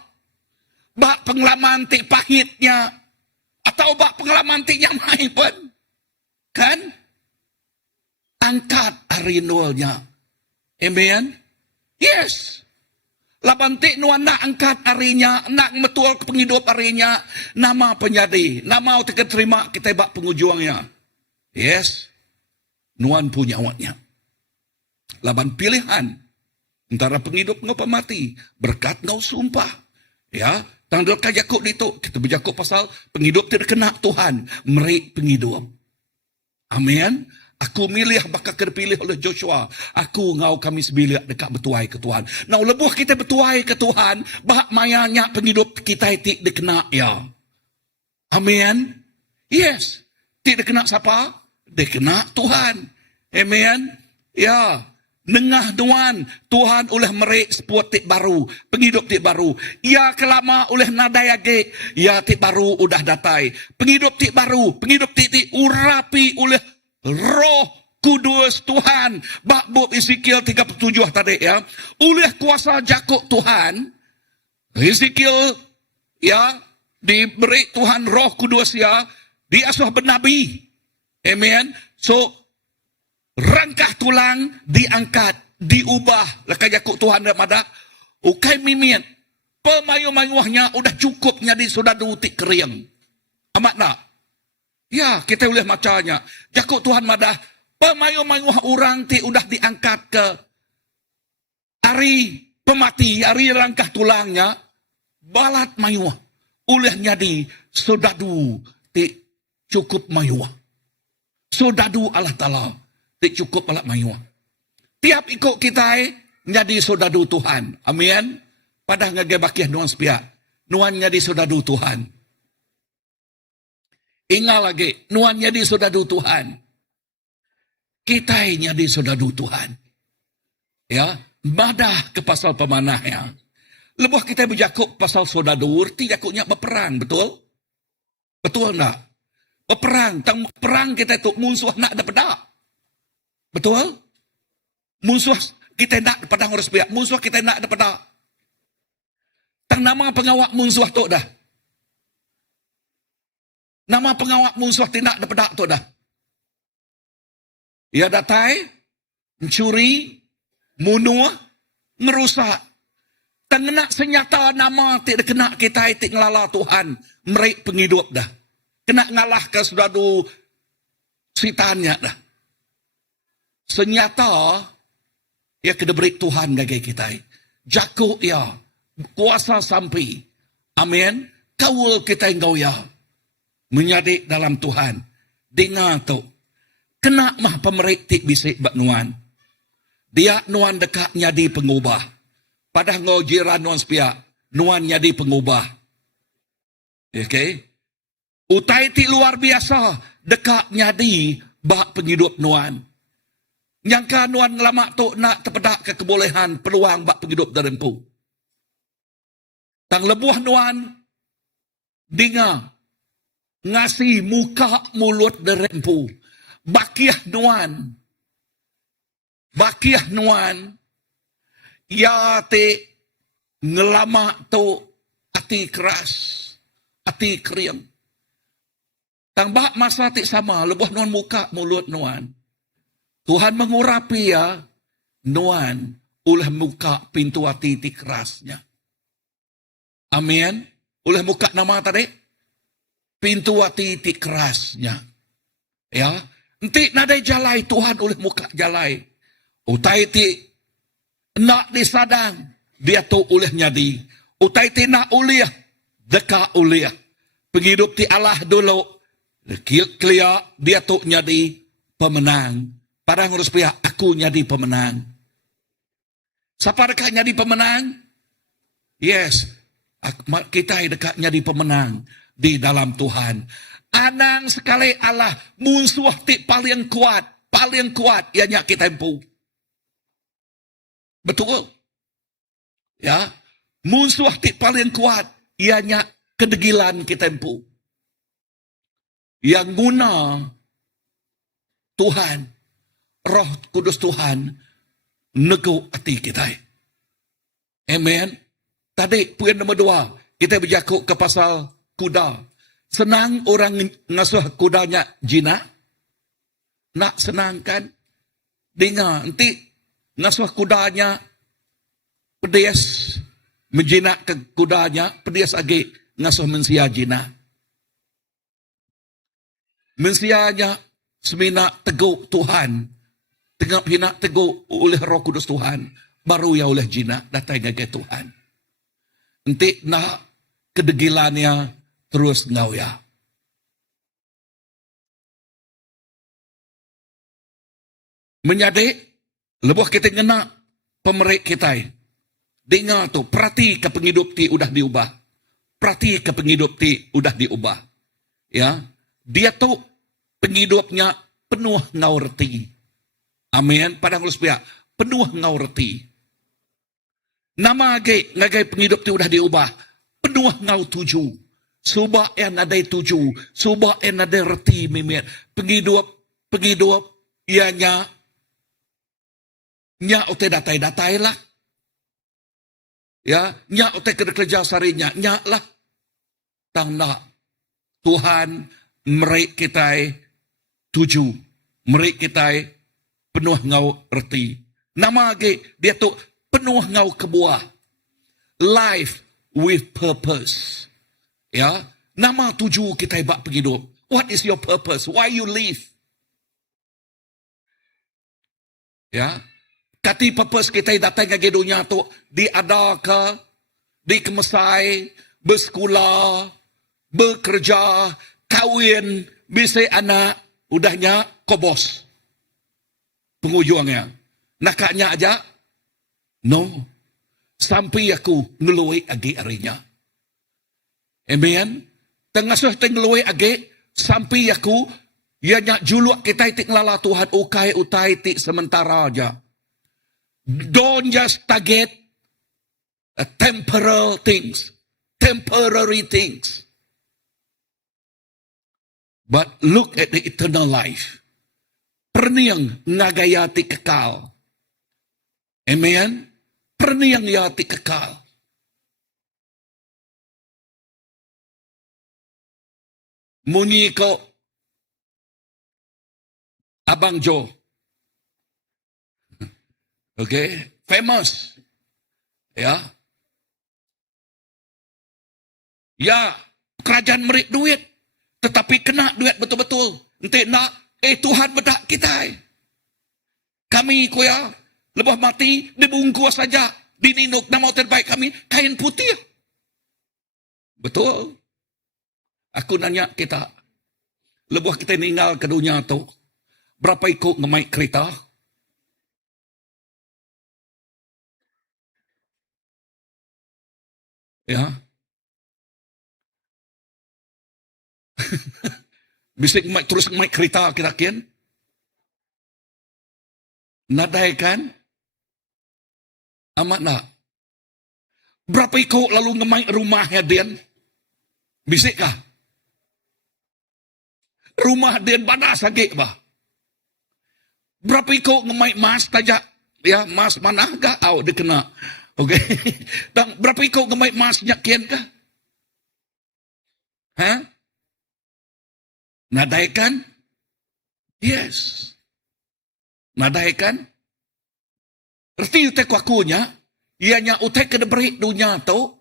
Bak pengalaman tik pahitnya. Atau bak pengalaman tik yang main pun. Kan? Angkat arinulnya. Amen? Yes. Labantik nuan nak angkat harinya, nak metual ke penghidup harinya, nama penyadi, nama kita terima kita bak pengujuangnya. Yes, nuan punya awaknya. Laban pilihan, antara penghidup ngau pemati, berkat ngau sumpah. Ya, tanggal kajakuk itu, kita berjakuk pasal penghidup tidak kena Tuhan, merik penghidup. Amin. Aku milih bakal terpilih oleh Joshua. Aku ngau kami sebilik dekat bertuai ke Tuhan. Nau lebuh kita bertuai ke Tuhan. Bahak mayanya penghidup kita tik dikena ya. Amin. Yes. Tik dikena siapa? Dikena Tuhan. Amin. Ya. Nengah duan Tuhan oleh merik sepuat tik baru. Penghidup tik baru. Ya kelama oleh nadai age. Ya tik baru udah datai. Penghidup tik baru. Penghidup tik urapi oleh Roh Kudus Tuhan. Bab Ezekiel 37 tadi ya. Oleh kuasa jakuk Tuhan. Ezekiel ya. Diberi Tuhan Roh Kudus ya. Diasuh bernabi. Amen. So. Rangkah tulang diangkat. Diubah. Lekas jakuk Tuhan dan madak. Ukai mimian. Pemayu-mayuahnya udah cukup jadi sudah dutik kering. Amat nak. Ya, kita boleh macanya. Jakuk Tuhan madah, pemayu-mayuh orang ti udah diangkat ke hari pemati, hari rangkah tulangnya, balat mayuh. Oleh nyadi, sodadu ti cukup mayuh. Sodadu Allah Ta'ala, ti cukup balat mayuh. Tiap ikut kita, nyadi sodadu Tuhan. Amin. Padah ngage bakiah nuan sepiak. Nuan nyadi sodadu Tuhan. Ingat lagi, nuannya di sodadu Tuhan. Kitanya di sodadu Tuhan. Ya, madah ke pasal pemanahnya. Lebuh kita berjakuk pasal sodadur, ti jakuknya berperang, betul? Betul tak? Berperang, tang perang kita tu musuh nak ada pedak. Betul? Musuh kita nak pedang harus pihak, musuh kita nak ada pedak. Tang nama pengawak musuh tu dah. Nama pengawak musuh tindak dapat tu dah. Ia datai, mencuri, munuh, ngerusak. Tengena senyata nama tidak kena kita tidak ngelala Tuhan. Merik penghidup dah. Kena ngalah ke sudadu sitannya dah. Senyata, ia kena beri Tuhan gagi kita. Jakuk ya, kuasa sampai. Amin. Kawul kita engkau ya. Menyadik dalam Tuhan. Dengar tu. Kena mah pemerik tik bisik bak nuan. Dia nuan dekat nyadi pengubah. Padah ngau jiran nuan sepiak. Nuan nyadi pengubah. Okay. Utai ti luar biasa. Dekat nyadi bak penghidup nuan. Yang ka nuan lama tu nak terpedak ke kebolehan peluang bak penghidup darempu. Tang lebuh nuan dengar ngasi muka mulut darempu. Bakiah nuan ya te ngelama tu hati keras, hati kering. Tang bak masa ti sama, lebuh nuan muka mulut nuan. Tuhan mengurapi ya nuan ulah muka pintu hati ti kerasnya. Amin. Ulah muka nama tadi pintu hati ti kerasnya. Ya, enti nadai jalai Tuhan ulah muka jalai. Utai ti nak disadang dia tu ulah nyadi. Utai ti nak uliah deka uliah. Penghidup ti Allah dulu. Kelia dia tu nyadi pemenang. Padahal ngurus pihak aku nyadi pemenang. Siapa dekat nyadi pemenang? Yes. Kita dekat nyadi pemenang di dalam Tuhan. Anang sekali Allah musuh ti paling kuat ianya kita empu. Betul. Ya. Musuh ti paling kuat ianya kedegilan kita empu. Yang guna Tuhan, Roh Kudus Tuhan nego hati kita. Amen. Tadi poin nombor 2, kita berjakuk ke pasal kuda. Senang orang ngasuh kudanya jinak? Nak senang kan? Dengar, nanti ngasuh kudanya pedias menjinak ke kudanya, pedias lagi ngasuh mensia jinak. Mensianya semina teguk Tuhan. Tengah hina teguk oleh Roh Kudus Tuhan. Baru ya oleh jinak datang ke Tuhan. Nanti nak kedegilannya terus ngau ya. Menyadik, lebuh kita ngena pemerik kita. Dengar tu, perhati ke penghidup ti udah diubah. Perhati ke penghidup ti udah diubah. Ya, dia tu penghidupnya penuh ngau reti. Amin. Padang ulus pihak, penuh ngau reti. Nama ngagai penghidup ti udah diubah. Penuh ngau tuju. Subak yang ada tuju. Subak yang ada reti mimit. Penghidup ianya nya ote datai lah. Ya, nya ote kerja sarinya, nya lah. Tang nak Tuhan merik kita tuju, merik kita penuh ngau reti. Nama dia tu penuh ngau kebuah. Life with purpose. Ya, nama tuju kita bak penghidup. What is your purpose? Why you live? Ya, kati purpose kita datang ke dunia tu diadaka, dikemesai, bersekolah, bekerja, kawin, bisa anak, udahnya kobos. Pengujungnya. Nakaknya aja? No. Sampai aku ngeluai agi arinya. Amen. Tengasuh ngeluai agi, sampai aku, ianya juluk kita itik lala Tuhan, ukai utai itik sementara aja. Don't just target temporary things. But look at the eternal life. Perniang ngagayati kekal. Amen. Perniang yati kekal. Munyi ko Abang Joe. Okay, famous. Ya. Ya, kerajaan merik duit. Tetapi kena duit betul-betul. Nanti nak, Tuhan bedak kita. Kami kuya, lebah mati, dibungkus saja. Dininuk, nama terbaik kami, kain putih. Betul. Aku nanya kita, lebuh kita tinggal ke dunia tu, berapa ikut ngemai kereta? Ya. Bisik mai terus mai kereta kira-kira. Nadai kan? Amat nak. Berapa ikut lalu ngemai rumahnya Dian? Bisik kah? Rumah Dian badas sakit bah. Berapa ikut ngemai mas tajak? Ya, mas mana kah? Dia kena. Okey. Dan berapa ikut ngemai mas nyakian kah? Ha? Nadai kan? Yes. Nadai kan? Erti utek wakunya, ianya utek ke deberi dunia tu,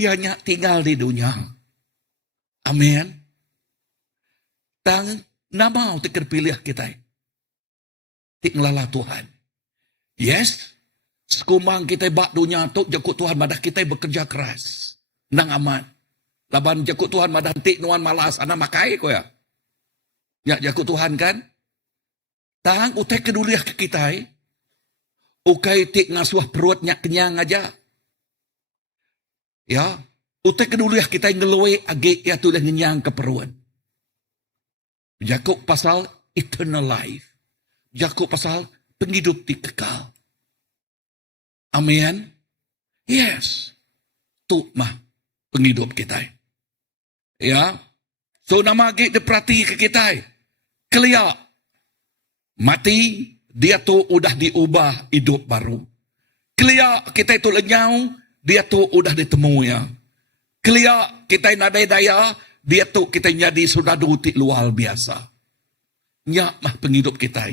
ianya tinggal di dunia. Amin. Dan nama utek terpilih kita. Tik ngelala Tuhan. Yes. Sekumang kita bak dunia tu, jakut Tuhan madah kita bekerja keras. Nang aman. Laban jakut Tuhan madah tik nuan malas, anak makai ko ya. Ya jakut Tuhan kan? Tang utek keduliah ke kita. Ukai tik ngasuh perutnya kenyang aja. Ya. Utek keduliah kita ngeluwe agi ya tu dah kenyang ke perut. Jakut pasal eternal life. Jakut pasal penghidup di kekal. Amin. Yes. Tu mah penghidup kita. Ya. So nama agi diperhati ke kita. Keliak. Mati, dia tu udah diubah hidup baru. Keliak kita itu lenyau, dia tu udah ditemu ya. Keliak kita nadai daya, dia tu kita jadi sudah dutik luar biasa. Nyak mah penghidup kita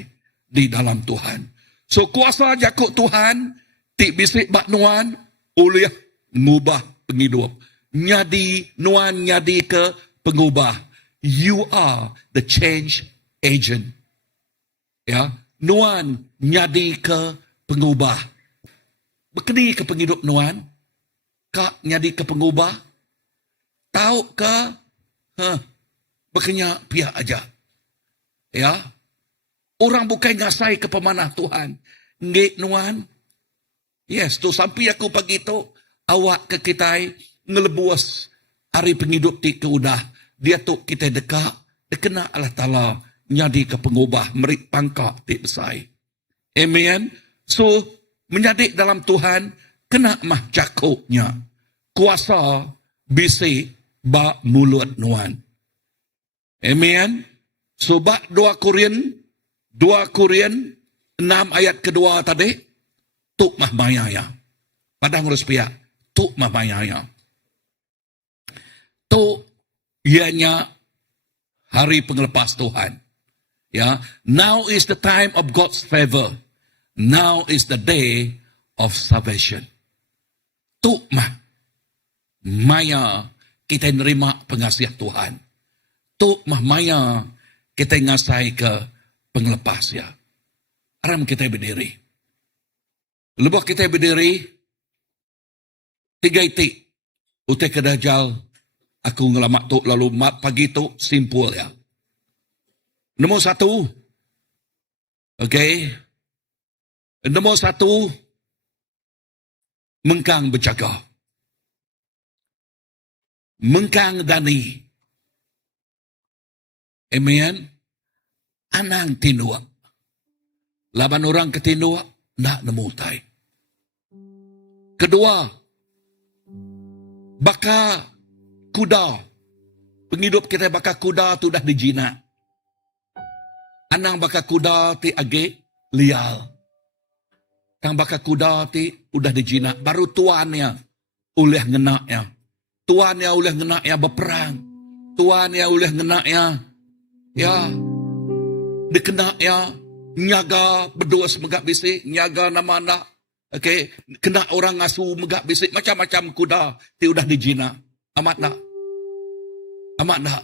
di dalam Tuhan. So kuasa jakut Tuhan, tik bisik bak nuan, ulih mengubah penghidup. Nyadi, nuan nyadi ke pengubah. You are the change agent. Ya, nuan nyadi ke pengubah. Bekeni ke penghidup nuan, kak nyadi ke pengubah. Tahu ke? Bekenya pihak aja. Ya, orang bukan ngasai ke pemanah Tuhan. Nggak nuan. Yes, tu sampai aku pagi tu awak ke kita ngelebus hari penghidup ti ke udah. Dia tu kita dekat, dekena Allah Ta'ala nyadi ke pengubah, merik pangkak ti besai. Amen. So, menjadi dalam Tuhan, kena mah cakupnya. Kuasa bisi ba mulut nuan. Amen. So, bak 2 Korin 6 ayat kedua tadi, tuk mah mayaya. Padang urus pihak, tuk mah mayaya. Tuk ianya hari penglepas Tuhan. Ya, now is the time of God's favor. Now is the day of salvation. Tu mah maya kita nerima pengasiah Tuhan. Tu mah maya kita ngasai ke penglepas ya. Aram kita berdiri. Lepas kita berdiri, 3 itik. Utek ke Dajjal, aku ngelamak tu lalu mat pagi tu simpul ya. Nombor 1. Okay. Nombor 1. Mengkang berjaga. Mengkang dani. Amen. Anang tinua. Laban orang ketinua, nak nemutai. Kedua, baka kuda. Penghidup kita baka kuda tu dah dijinak. Anang baka kuda ti age lial. Tang baka kuda ti udah dijinak. Baru tuannya uleh ngenaknya. Tuannya uleh ngenaknya berperang. Tuannya uleh ngenaknya. Ya. Dikenaknya nyaga berdua semegak bisik. Nyaga nama anak. Okay. Kena orang ngasuh megak bisik. Macam-macam kuda ti udah dijinak. Amat nak. Amat nak.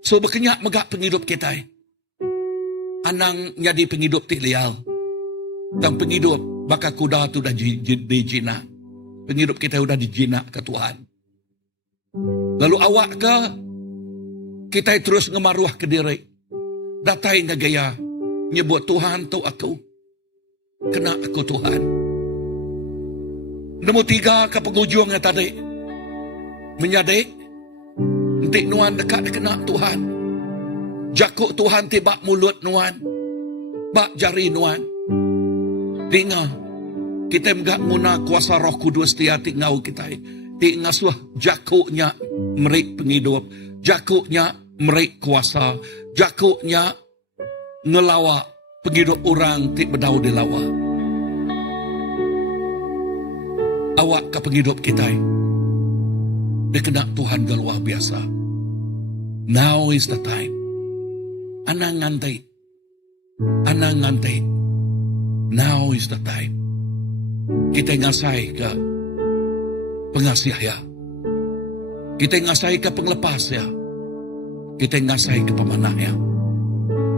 So berkenyak megak penghidup kita. Anang jadi penghidup ti lial. Dan penghidup baka kuda tu dah dijinak. Penghidup kita sudah dijinak ke Tuhan. Lalu awak ke kita terus ngemaruah ke diri. Datai ke gaya nyebut Tuhan tu aku. Kena aku Tuhan. Nombor 3 ke penghujungnya tadi. Menyadik. Nanti nuan dekat kena Tuhan. Jakuk Tuhan tibak mulut nuan. Bak jari nuan. Tinga. Kita enggak guna kuasa Roh Kudus ti hati ngau kita. Ti ngasuh jakuknya merik penghidup. Jakuknya merik kuasa. Jakuknya ngelawa penghidup orang ti bedau di lawa. Awak ke penghidup kita. Dia kena Tuhan ke luar biasa. Now is the time. Anang ngantai. Anang ngantai. Now is the time. Kita ngasai ke pengasih ya. Kita ngasai ke penglepas ya. Kita ngasai ke pemanah ya.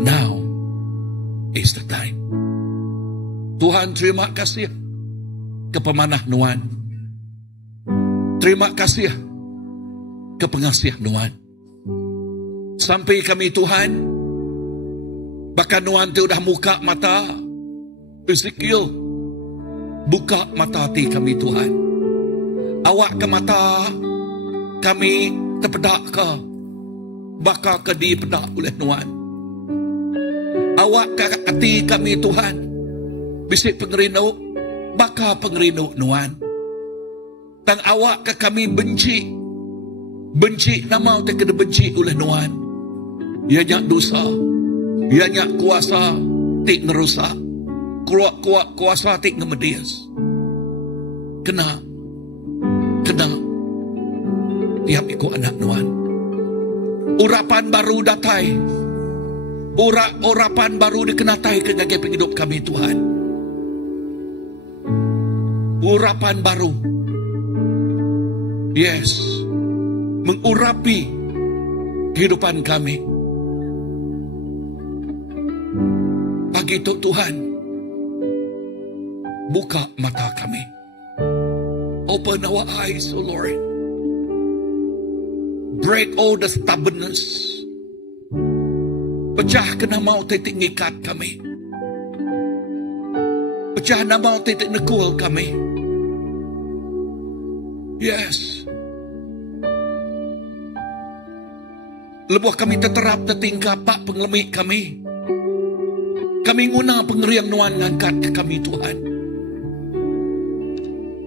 Now is the time. Tuhan terima kasih ke pemanah nuan. Terima kasih ke pengasih nuan. Sampai kami Tuhan, bahkan nuan tu dah buka mata Ezekiel, buka mata hati kami Tuhan. Awak ke mata kami terpedak ke, bakal ke dipedak oleh nuan. Awak ke hati kami Tuhan, bisik pengerinu, bakal pengerinu nuan. Tang awak ke kami benci, benci nama tak kena benci oleh nuan. Ianya dosa, ianya kuasa tik ngerusak, kuasa tik ngemedias. Kena tiap ikut anak nuan. Urapan baru datai, urapan baru dikenatai ke ngagay penghidup kami Tuhan. Urapan baru, yes, mengurapi kehidupan kami. Pagi itu Tuhan, buka mata kami. Open our eyes, O Lord. Break all the stubbornness. Pecah kena mau titik ngikat kami. Pecah na mau titik nekul kami. Yes. Lebuh kami terterap tertingkap pak pengelemik kami. Kami guna pengeriang nuan ngangkat ke kami Tuhan.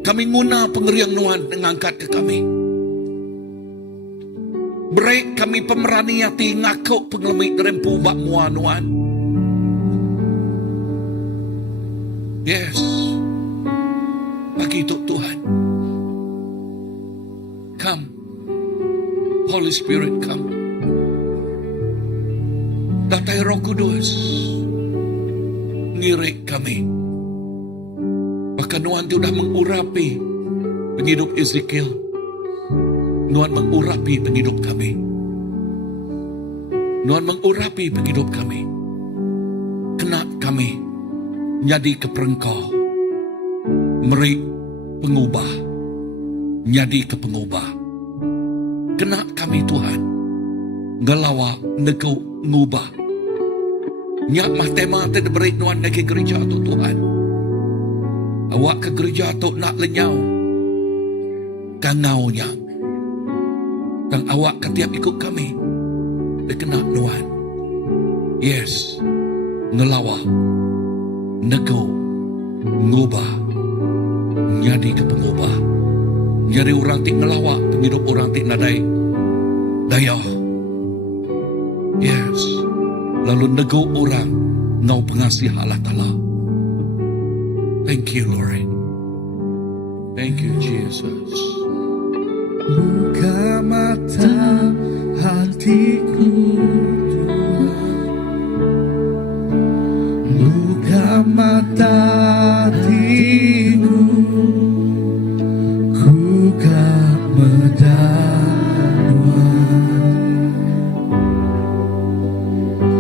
Kami guna pengeriang nuan ngangkat ke kami. Break kami pemerani hati ngakau pengelemik rempu bak mua nuan. Yes. Bagi itu Tuhan. Come. Holy Spirit come. Datai Roh Kudus ngirik kami. Bahkan Nuan itu dah mengurapi penghidup Ezekiel. Nuan mengurapi penghidup kami. Nuan mengurapi penghidup kami. Kena kami jadi keperengkau. Merik pengubah. Jadi ke pengubah. Kena kami Tuhan. Ngelawa negau ngubah. Nyak mah tema te diberi nuan ke gereja tu Tuhan. Awak ke gereja tu nak lenyau. Kangau nyak. Dan awak ketiap ikut kami. Dia kena nuan. Yes. Ngelawa. Negau. Ngubah. Jadi ke pengubah. Jadi orang tik ngelawa. Penghidup orang tik nadai. Dayah. Yes. Lalu nego orang ngau pengasih Allah Ta'ala. Thank you Lord. Thank you Jesus. Buka mata hatiku Tuhan. Buka mata hatiku. Ku gak medanuan.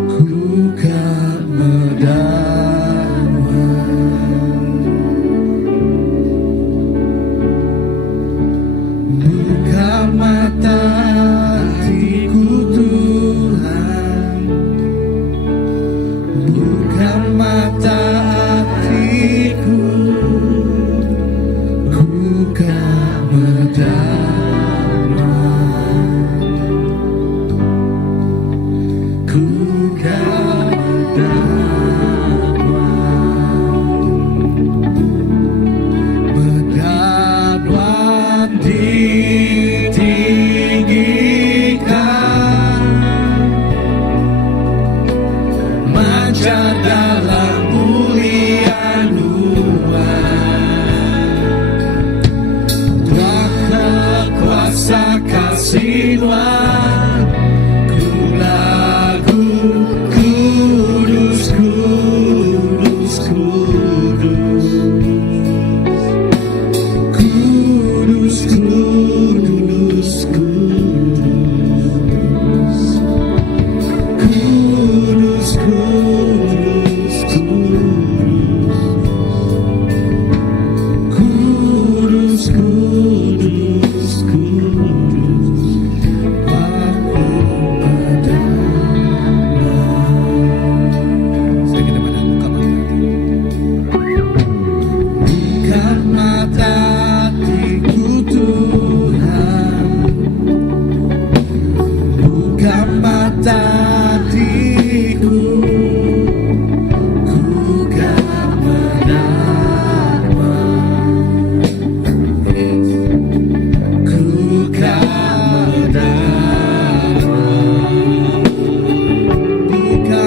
Ku gak medanuan. Buka mata Tuhan, ku lagu kudus, kudus, kudus, kudus, kudus, kudus, kudus, kudus, kudus, kudus, kudus, aku padamu. Saya kena pada buka mata hatiku Tuhan, buka mata hatiku, ku kan mendapat, ku kan mendapat. Buka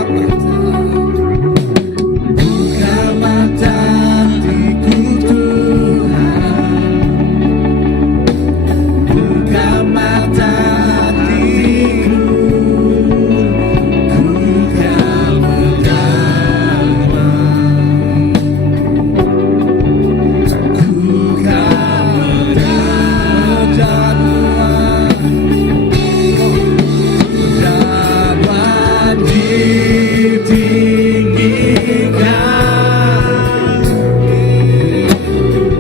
mata hatiku Tuhan, buka mata hatiku, ku kan mendapat, ku kan mendapat, dapat ditinggikan,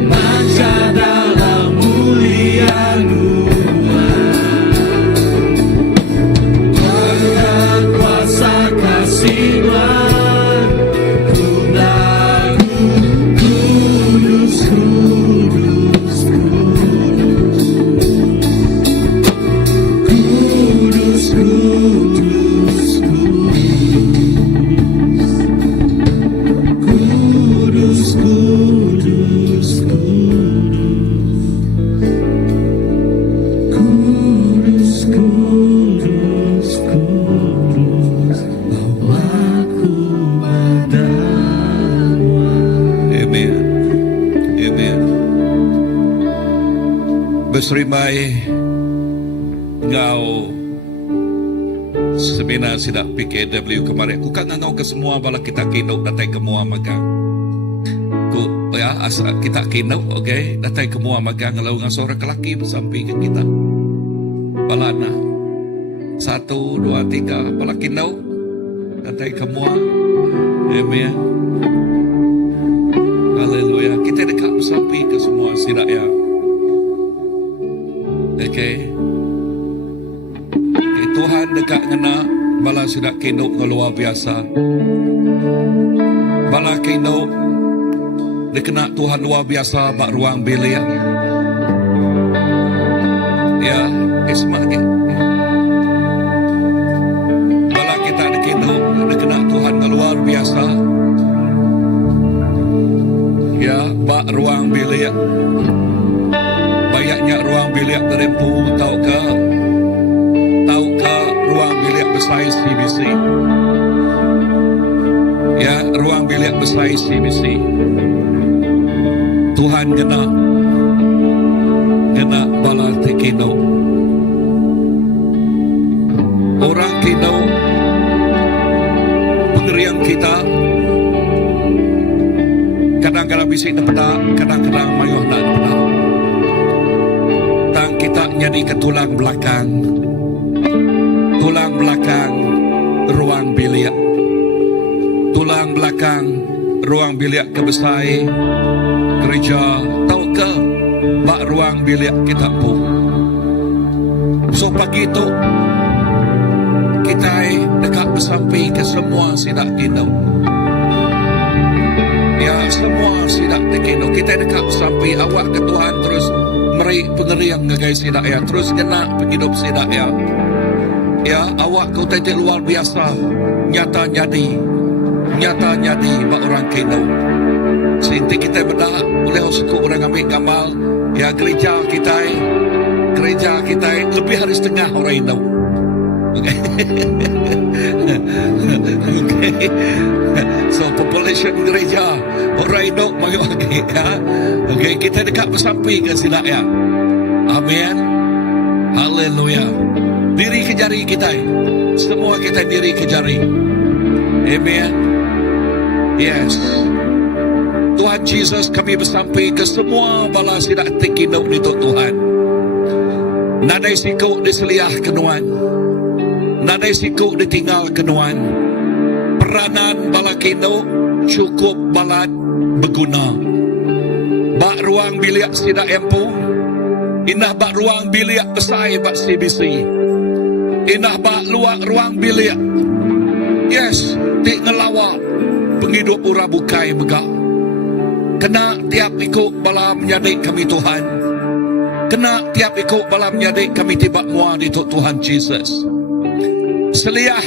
masa dalam mulia-Mu, dengan kuasa kasih-Tuhan, ku lagu kudus, kudus, kudus, kudus, kudus, kudus, kudus, kudus, kudus, kudus, kudus, bawaku padamu. Amen. Amen. Berserimai ngau seminar sidak PKW kemarin. Ku kan ngau ke semua bala kita kinau datai ke mua magang. Ku ya asa kita kinau, okay? Datai ke mua magang lalu ngan seorang lelaki bersamping ke kita. Bala na 1, 2, 3 bala kinau datai ke mua. Amen. Haleluya. Kita dekat bersamping ke semua sidak ya. Okay. Tuhan dekat ngena bala sudah kinuk luar biasa. Bala kinuk dikena Tuhan luar biasa bak ruang bilik. Ya, ismak ke. Bala kita dikinuk dikena Tuhan luar biasa. Ya, bak ruang bilik. Banyaknya ruang bilik terempu tahu ke ruang bilik besar CBC. Ya, ruang bilik besar CBC. Tuhan kena bala tekino. Orang kino pengerian kita kadang-kadang bisa dapat, kadang-kadang mayuh tak dapat. Tang kita jadi ke tulang belakang ruang bilik, tulang belakang ruang bilik kebesai gereja, tahu ke bak ruang bilik kita pun. So pagi itu kita dekat bersampai ke semua sidak kinau. Ya, semua sidak kinau kita dekat bersampai awak ke Tuhan terus meri pengeriang ngagai sidak ya, terus kena penghidup sidak ya. Ya, awak kau titik luar biasa, nyata jadi bak orang kinau. Sinti kita bedah boleh suku orang ambil gambar ya, gereja kita lebih hari setengah orang Indo. Okay. Okay. So population gereja orang Indo mari lagi ya. Okay, kita dekat bersampai ke sila ya. Amin. Haleluya. Diri ke jari kita. Semua kita diri ke jari. Amen. Yes. Tuhan Yesus, kami bersampai ke semua bala sidak tekinau ni Tuhan. Nadai sikuk diseliah kenuan. Nadai sikuk ditinggal kenuan. Peranan bala kino cukup balat berguna. Bak ruang bilik sidak empu. Inah bak ruang bilik besai bak CBC. Inah bak ruang bilik. Yes, tik ngelawa penghidup ura bukai megak. Kena tiap ikut bala menyadik kami Tuhan. Kena tiap ikut bala menyadik kami tiba mua di Tuhan Yesus. Seliah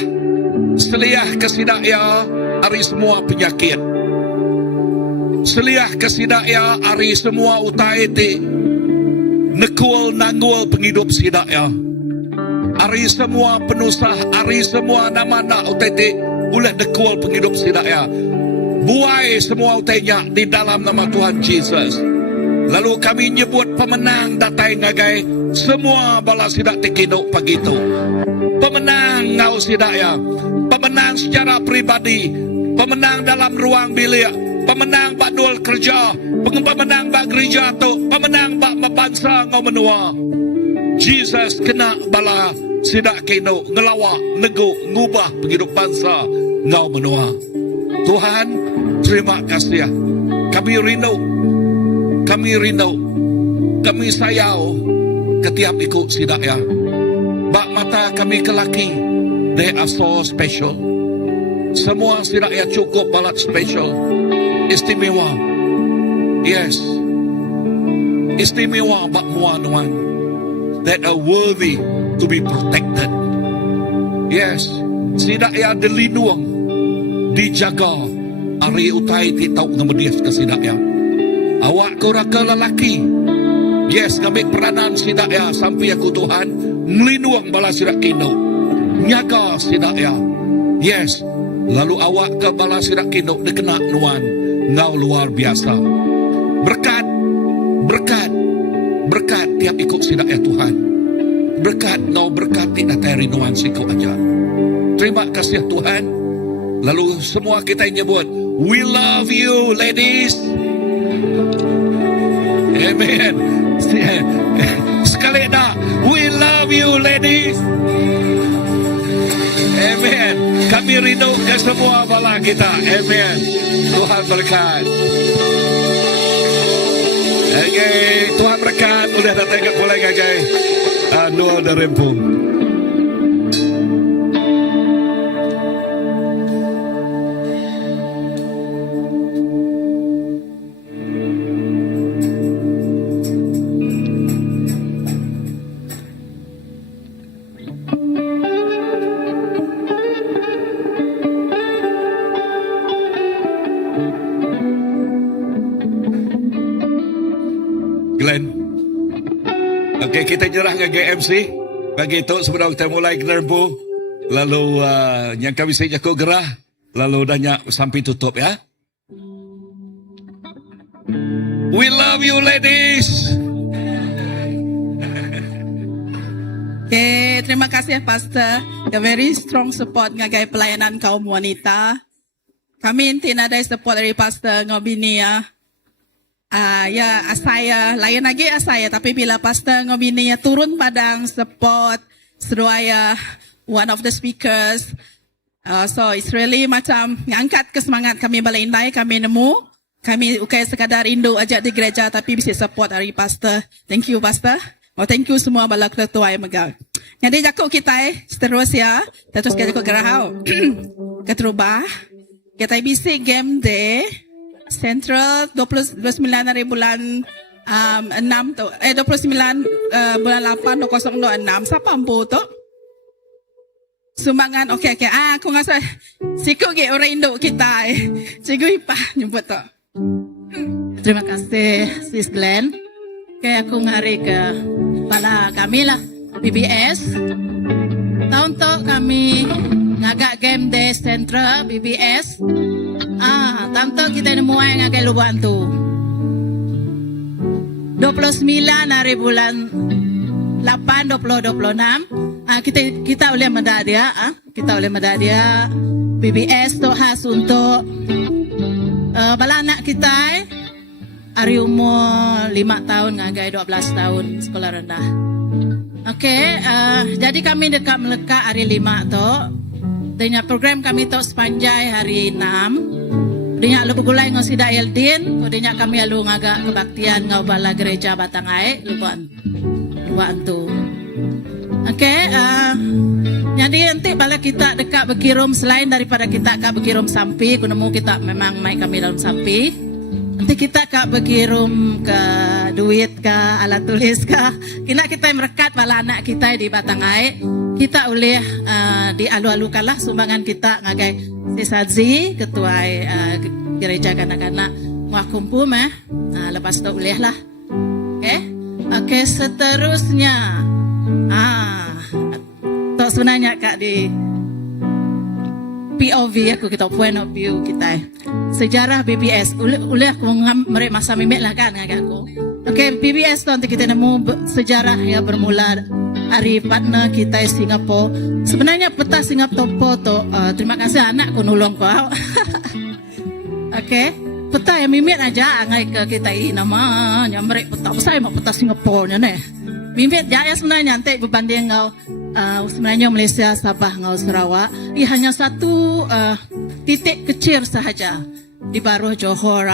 kesidaya hari semua penyakit. Seliah kesidaya hari semua utai ti nekul nanggul penghidup sidaya. Hari semua penusah, hari semua nama nak utai ti boleh nekul penghidup sidaya. Buai semua utainya di dalam nama Tuhan Yesus. Lalu kami nyebut pemenang datai ngagai semua bala sidak tekino pagi itu. Pemenang ngau sidak ya. Pemenang secara pribadi. Pemenang dalam ruang bilik. Pemenang bak dual kerja. Pemenang bak gereja tu. Pemenang bak bangsa ngau menua. Jesus kena bala sidak kino ngelawak, nego, ngubah penghidup bangsa ngau menua. Tuhan, terima kasih. Kami rindu, kami sayau ketiap ikut sidak ya. Bak mata kami kelaki, they are so special. Semua sidak ya cukup balat special, istimewa. Yes, istimewa bak muan-muan that are worthy to be protected. Yes, sidak ya dilindung, dijaga. Ari utai ti tau ngamedias ke sidak ya. Awak kau raka lelaki. Yes, kami peranan sidak ya sampai aku Tuhan melindung bala sidak kino. Nyaga sidak ya. Yes, lalu awak ke bala sidak kino dikena nuan. Ngau luar biasa. Berkat tiap ikut sidak ya Tuhan. Berkat ngau berkati datai rinuan siku aja. Terima kasih Tuhan. Lalu semua kita nyebut, we love you ladies. Amen. Sekali dah, we love you ladies. Amen. Kami rindu ke semua bala kita. Amen. Tuhan berkat. Okay, Tuhan berkat. Udah datang ke mulai gagai. Noel dan Rempung. Glenn. Okey, kita nyerah ke GMC. Bagi itu sebelum kita mulai gerbu. Lalu yang kami sejak kau gerah. Lalu dah sampai tutup ya. We love you ladies. Okay, terima kasih Pastor. The very strong support ngagai pelayanan kaum wanita. Kami tidak ada support dari Pastor ngobini ya. Ya asaya, lain lagi asaya. Tapi bila Pastor ngobini ya turun padang support seruaya one of the speakers. So it's really macam ngangkat kesemangat kami balai kami nemu. Kami ukai sekadar rindu ajak di gereja tapi bisa support dari Pastor. Thank you Pastor. Oh, thank you semua bala ketua yang megang. Jadi jakuk kita seterusnya, terus kita gerahau. Keterubah. Kita bisi game day Central 29 hari bulan 6 tu 29 bulan 8 2026. Siapa ampu tu? Sumbangan. Okey. Aku ngasa siku ge orang Indo kita. Cikgu Ipah nyebut tu. Terima kasih Sis Glenn. Kayak aku ngari ke bala kami lah BBS. Tahun tu kami ngagak game day Central BBS. Tahun tu kita nemu yang ngagak lubuan tu. 29 hari bulan Kita oleh medadia, BBS tu khas untuk bala anak kita hari umur 5 tahun ngagai 12 tahun sekolah rendah. Okey, jadi kami dekat melekat hari 5 tu. Dengan program kami tu sepanjang hari 6. Dengan lu begulai ngau sida Eldin, dengan kami alu ngagak kebaktian ngau bala gereja Batangai, luan tu. Okey, jadi nanti bala kita dekat berkirim selain daripada kita kak berkirim sampi, kunemu kita memang mai kami dalam sampi. Nanti kita kak berkirim ke duit ke alat tulis ke, kita merekat bala anak kita di Batangai. Kita boleh dialu-alukan lah sumbangan kita ngagai Sisazi, ketua gereja kanak-kanak Muakumpu lepas tu boleh lah. Okey, seterusnya tak sebenarnya kak di POV aku kita point of view kita sejarah BBS boleh aku mereka masa mimek lah kan agak aku. Okey, BBS tu nanti kita nemu sejarah ya bermula dari partner kita Singapura. Sebenarnya peta Singapura tu terima kasih anak aku nolong kau. Okey, peta yang mimet aja angai ke kita ini namanya mereka peta besar mak peta Singapura nya ne. Mimet jaya sebenarnya nanti berbanding kau sebenarnya Malaysia, Sabah, ngau Sarawak. Ia hanya satu titik kecil sahaja di baru Johor,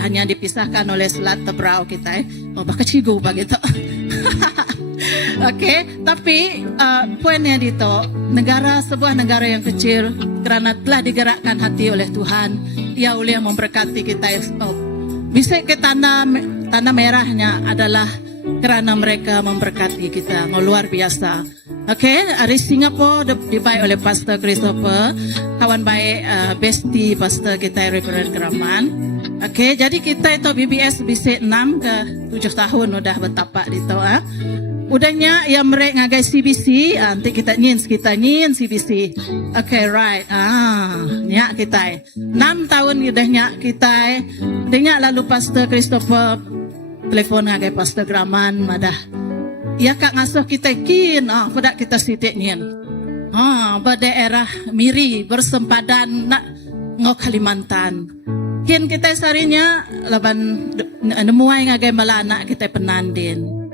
hanya dipisahkan oleh Selat Tebrau kita. Bakal cigu begitu. Okey, tapi poinnya itu sebuah negara yang kecil kerana telah digerakkan hati oleh Tuhan, Ia boleh memberkati kita. Bisa ke tanah merahnya adalah kerana mereka memberkati kita, luar biasa. Okey, dari Singapura dibaik oleh Pastor Christopher, kawan baik bestie Pastor kita Reverend Keraman. Okey, jadi kita itu BBS bisa 6 ke 7 tahun udah bertapak di tu. Udahnya yang mereka ngagai CBC, nanti kita nyin CBC. Okay, right. Nyak kita 6 tahun udahnya kita. Dengar lalu Pastor Christopher telefon ngagai Pastor Graman madah. Ya kak ngasuh kita kin, pada kita sitik nyin. Berdaerah Miri bersempadan nak ngau Kalimantan. Kin kita sarinya laban nemuai ngagai bala anak kita penandin.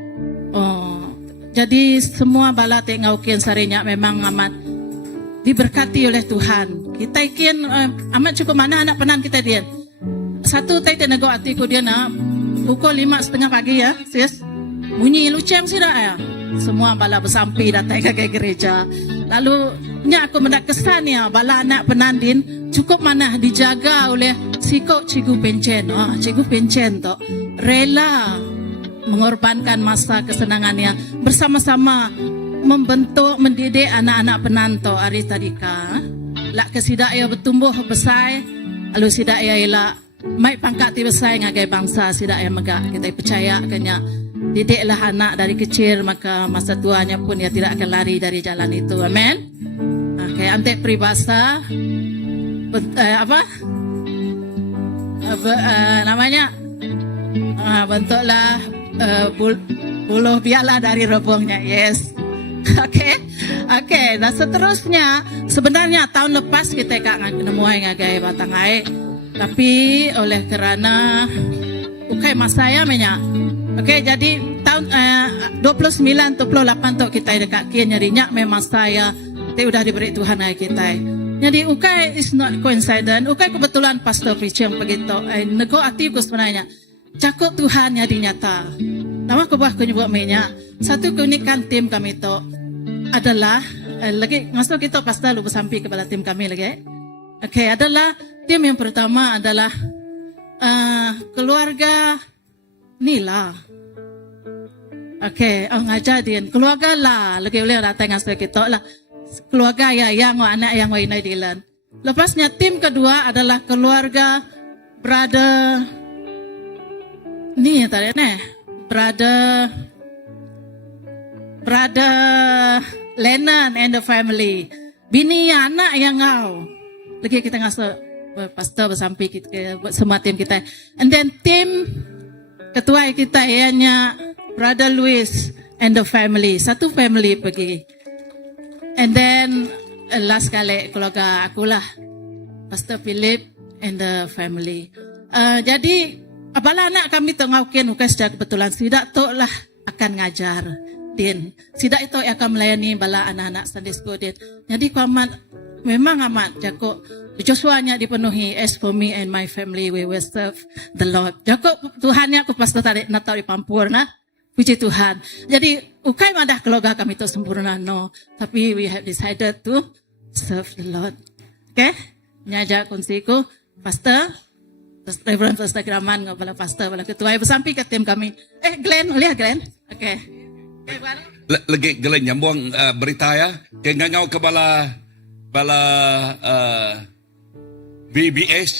Jadi semua bala tengau kian sarinya memang amat diberkati oleh Tuhan. Kita kian amat cukup mana anak penan kita dia. Satu tay tenaga hatiku dia pukul 5:30 pagi ya, sis. Bunyi luceng sih dah ya. Semua bala bersampi datang ke gereja. Lalu nya aku mendak kesan ya bala anak penandin cukup mana dijaga oleh Cikgu Pencen. Cikgu Pencen tu rela mengorbankan masa kesenangannya bersama-sama membentuk mendidik anak-anak penantau ari tadika lak kesidak ia bertumbuh besar lalu sidak ia elak mai pangkat ti besar ngagai bangsa sidak ia megak kita percaya kenya didiklah anak dari kecil maka masa tuanya pun ia tidak akan lari dari jalan itu. Amen. Okay, antek peribahasa namanya bentuklah buluh biala dari rebungnya. Yes. Okey. Dan seterusnya sebenarnya tahun lepas kita nemuai ngagai Batangai, tapi oleh kerana ukai masaya menya. Okey, jadi tahun 29 atau 28 tu kita dekat kian nyarinya memang saya udah diberi Tuhan ai kita. Jadi ukai is not coincidence. Ukai kebetulan pastor preaching begitu. Nego hatiku sebenarnya. Cakup Tuhan yang dinyata. Nama kebuah kunyebuk mainnya. Satu keunikan tim kami itu adalah lagi masuk kita pasti lupa sampai kepada tim kami lagi. Okey, adalah tim yang pertama adalah keluarga Nila. Okey, ngajadin keluarga lah lagi boleh datang ngasih kita lah. Keluarga yang anak yang wainai dilan. Lepasnya tim kedua adalah keluarga brother ni tadi brother Lennon and the family. Bini anak yang ngau. Lagi kita ngasih pastor bersampai kita semua tim kita. And then tim ketua kita ianya brother Louis and the family. Satu family pergi. And then last kali keluarga akulah, Pastor Philip and the family. Jadi apabila anak kami tengaukin bukan secara kebetulan, sidak tu lah akan ngajar din. Sidak itu akan melayani bala anak-anak Sunday school din. Jadi ku amat, memang amat jago. Joshua-nya dipenuhi. As for me and my family, we will serve the Lord. Jago Tuhannya aku pastor tarik natau di Pampurna. Puji Tuhan. Jadi ukai madah keluarga kami itu sempurna, no. Tapi we have decided to serve the Lord. Okay? Nyajak kunsiku, Pastor, Reverend Pastor Kiraman, ngabala Pastor, bala ketua, bersampi ke tim kami. Glenn, lihat Glenn. Okay. Lagi Glenn nyambung berita ya. Kaya ngau ke bala BBS.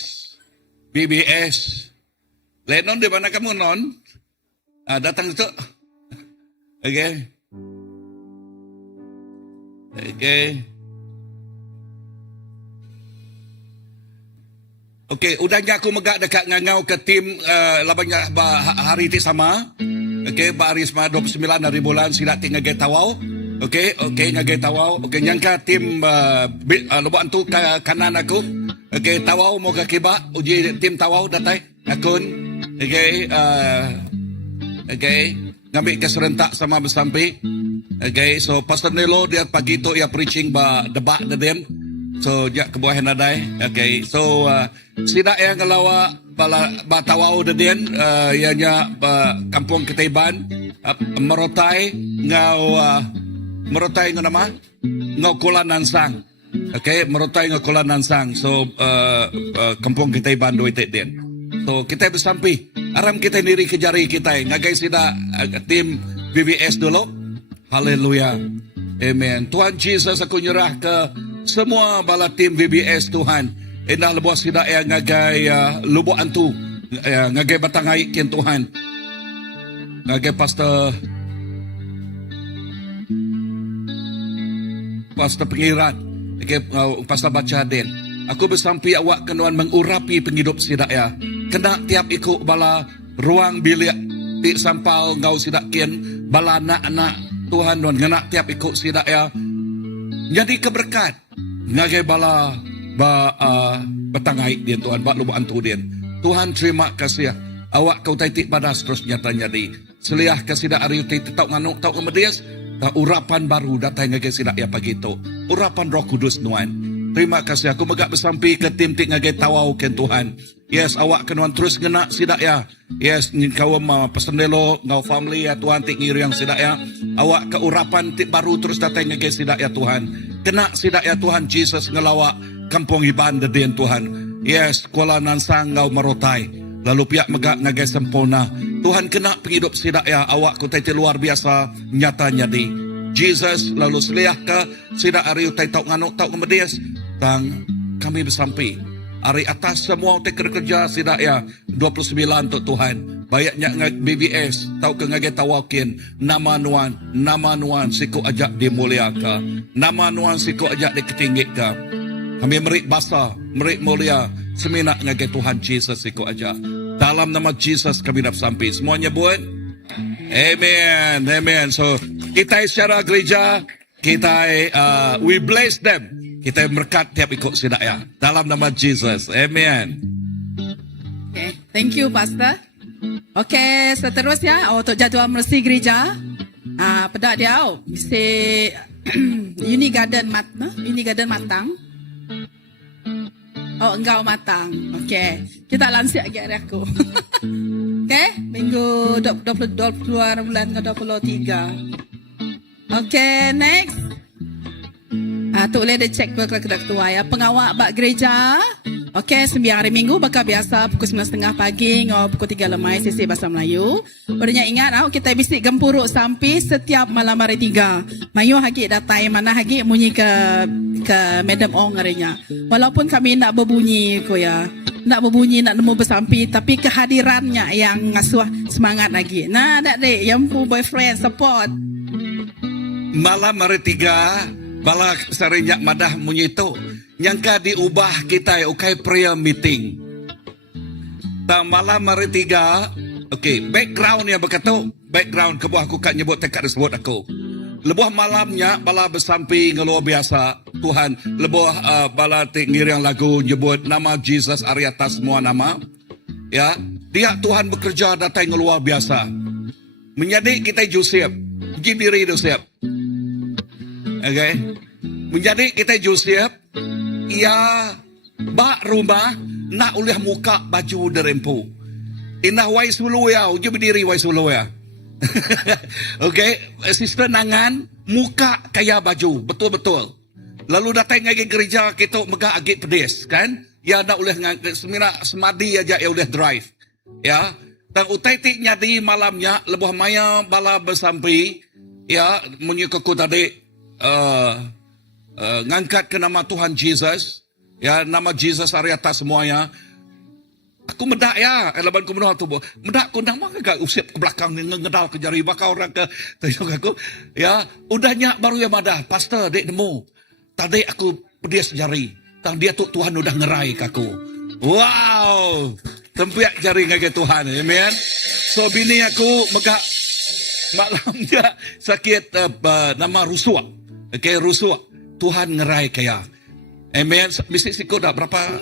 Lenon di mana kamu non? Datang itu. Okay. Okay, udahnya aku megak dekat ngangau ke tim labanya hari ti sama. Okay, hari sama 29 hari bulan silat tinggal gay tawau. Okay, ngagai tawau. Okay, nyangka tim lubang tu kanan aku. Okay, tawau mau ke kiba uji tim tawau datai akun. Okay, ngambil ke serentak sama bersampai. Okay, so Pastor Nelo dia pagi tu ia preaching debat dem. So jak ke bawah nadai. Okay, so sida yang ngelawa batawau den ianya kampung Ketaiban merotai ngau nama ngau Kuala Nansang. Okay, merotai ngau Kuala Nansang. So kampung Ketaiban doi den. So kita bersampai. Aram kita diri kejari kita ngagai sida tim BBS dulu. Haleluya. Amen. Tuhan Yesus aku nyerah ke semua bala tim BBS Tuhan. Indah lebuh sida yang ngagai lubuk antu. Ngagai batangai kin Tuhan. Ngagai Pastor pengirat. Ngagai Pastor baca den. Aku bersampai awak kenuan mengurapi penghidup sida ya. Kena tiap ikut bala ruang bilik di sampal ngau sidak kian bala anak-anak Tuhan dan ngena tiap ikut sidak ya. Jadi keberkat ngagai bala batangai dia Tuhan bak lubuk antu dia. Tuhan terima kasih awak kau taitik pada terus nyata jadi seliah ke sidak ari utai tau nganuk tau kemedias urapan baru datang ngagai sidak ya pagi itu. Urapan Roh Kudus Tuhan. Terima kasih aku megak bersampai ke tim tik ngagai tawau ken Tuhan. Yes, awak kenuan terus ngena sidak ya. Yes, kau Pastor Nelo ngau family ya Tuhan tik ngiri yang sidak ya. Awak ke urapan tik baru terus datang ngagai sidak ya Tuhan. Kena sidak ya Tuhan Jesus ngelawak kampung Iban den Tuhan. Yes, Kuala Nansang ngau merotai. Lalu pihak megak ngagai sempurna. Tuhan kena penghidup sidak ya awak ku taiti luar biasa nyata nyadi. Jesus lalu seliah ke sidak ari utai tau nganuk tau kemedias. Tang kami bersampai hari atas semua kerja sidak ya 29 untuk Tuhan bayaknya BBS tau ke ngagai tawakin nama nuan siku ajak dimuliaka nama nuan siku ajak diketinggitkan kami merik basa merik mulia seminak ngagai Tuhan Jesus siku ajak dalam nama Jesus kami dah sampai semuanya buat amen so kita secara gereja kita we bless them. Kita berkat tiap ikut sidak ya. Dalam nama Jesus. Amen. Okay, thank you Pastor. Okay, seterusnya untuk jadual mercy gereja. Pedak dia mesti Uni Garden Matang. Oh, engkau matang. Okay, kita lansir lagi hari aku. Okay, minggu 22 bulan ke 23. Okay, next. Tu boleh dia cek kepada ketua ya. Pengawal bak gereja. Okey, sembiang hari minggu bakal biasa pukul 9.30 pagi ngau pukul 3 lemai sesi bahasa Melayu. Bernya ingat kita bisik gempuruk sampai setiap malam hari 3. Mayu hagi datai mana hagi bunyi ke Madam Ong harinya. Walaupun kami nak berbunyi ko ya. Nak berbunyi nak nemu bersampi tapi kehadirannya yang ngasuh semangat lagi. Nah, dak dek yang pu boyfriend support. Malam hari 3 bala serinyak madah munyito nyangka diubah kita ukai prayer meeting. Ta malam hari 3 Okey, background yang berkata, background kebuah aku kat nyebut tekad sebut aku. Lebuh malamnya bala bersampi luar biasa Tuhan. Lebuh bala ngiriang lagu nyebut nama Jesus ari atas semua nama. Ya, dia Tuhan bekerja datang luar biasa. Menjadi kita Joseph, pergi diri Joseph. Okey. Menjadi kita Joseph, ia bak rumah nak uliah muka baju derempu. Inah wai sulu ya, uji berdiri wai sulu ya. Okey, sister nangan muka kaya baju, betul-betul. Lalu datang lagi gereja kita megah agak pedes, kan? Ya nak uliah semira semadi aja ya uliah drive. Ya, dan utai tik nyadi malamnya lebuh maya bala bersampi, ya menyukaku tadi ngangkat ke nama Tuhan Jesus, ya nama Jesus ari atas semuanya. Aku medak ya, elaban ku medah tu. Medak ku nang maka usip ke belakang ngedal ke jari bakal orang ke tayung aku. Ya, udahnya baru ya madah, pastor dek nemu. Tadi aku pedes jari. Tang dia tu Tuhan udah ngerai ke aku. Wow. Tempiak jari ngake Tuhan. Amen. So bini aku megak malamnya sakit nama rusua. Okay, rusua. Tuhan ngerai kaya. Amen. Mesti sikut dah berapa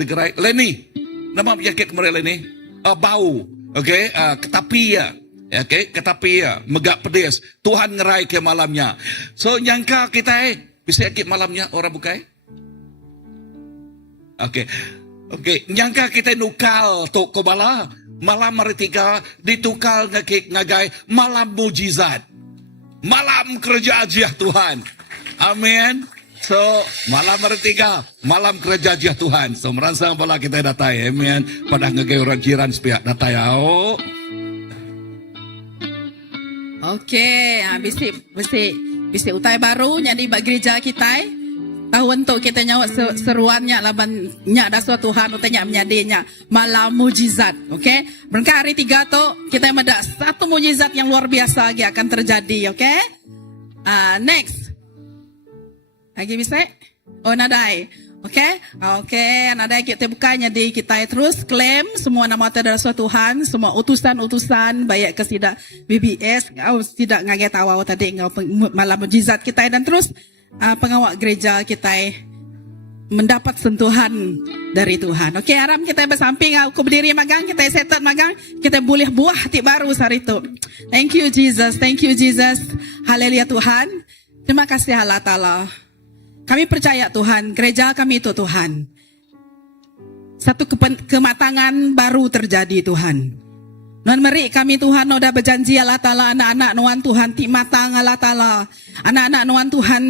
degerai. Leni. Nama penyakit kemarin ini bau, okey, ketapia, okey, ketapia, megak pedes. Tuhan ngerai ke malamnya. So nyangka kita bisa sakit malamnya orang bukai. Okey, okey, nyangka kita nukal tok kobala malam hari 3 ditukal ngagai malam mujizat, malam kerja ajiah Tuhan. Amin. So, malam hari 3, malam kerja ajiah Tuhan. So, merangsang pala kita datai. Amen. Pada ngegay orang jiran sepihak datai. Oh. Okey, bisi utai baru jadi bagi gereja kita. Tahun tu kita nyawa seruannya laban nya dasar Tuhan utanya menyadinya malam mujizat. Okey. Berkat hari 3 tu kita ada satu mujizat yang luar biasa lagi akan terjadi, okey? Next. Lagi bisa? Oh, nadai. Okey? Okey, nadai kita bukanya di kita terus klaim semua nama terdapat Tuhan, semua utusan-utusan baik ke sidak BBS, tidak ngaget awal tadi malam mujizat kita dan terus pengawal gereja kita mendapat sentuhan dari Tuhan. Okey, Aram kita bersamping, aku berdiri magang, kita setat magang, kita boleh buah hati baru hari itu. Thank you Jesus, thank you Jesus. Haleluya Tuhan. Terima kasih Allah Ta'ala. Kami percaya Tuhan, gereja kami itu Tuhan. Satu kematangan baru terjadi Tuhan. Non meri kami Tuhan udah berjanji Allah Ta'ala anak-anak nuan Tuhan ti matang Allah Ta'ala. Anak-anak nuan Tuhan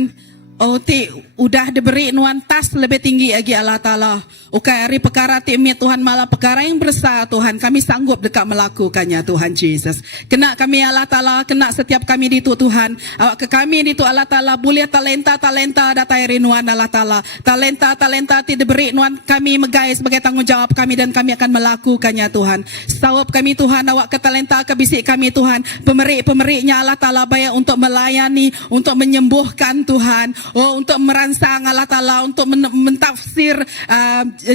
ti udah diberi nuan tas lebih tinggi lagi Allah Ta'ala. Ukai hari perkara ti mi Tuhan malah perkara yang besar Tuhan. Kami sanggup dekat melakukannya Tuhan Jesus. Kena kami Allah Ta'ala, kena setiap kami di Tuhan. Awak ke kami di Allah Ta'ala boleh talenta-talenta datai rinuan Allah Ta'ala. Talenta-talenta ti diberi nuan kami megai sebagai tanggungjawab kami dan kami akan melakukannya Tuhan. Sawab kami Tuhan, awak ke talenta ke bisik kami Tuhan. Pemerik-pemeriknya Allah Ta'ala bayar untuk melayani, untuk menyembuhkan Tuhan. Oh, untuk merangsang Allah Ta'ala, untuk mentafsir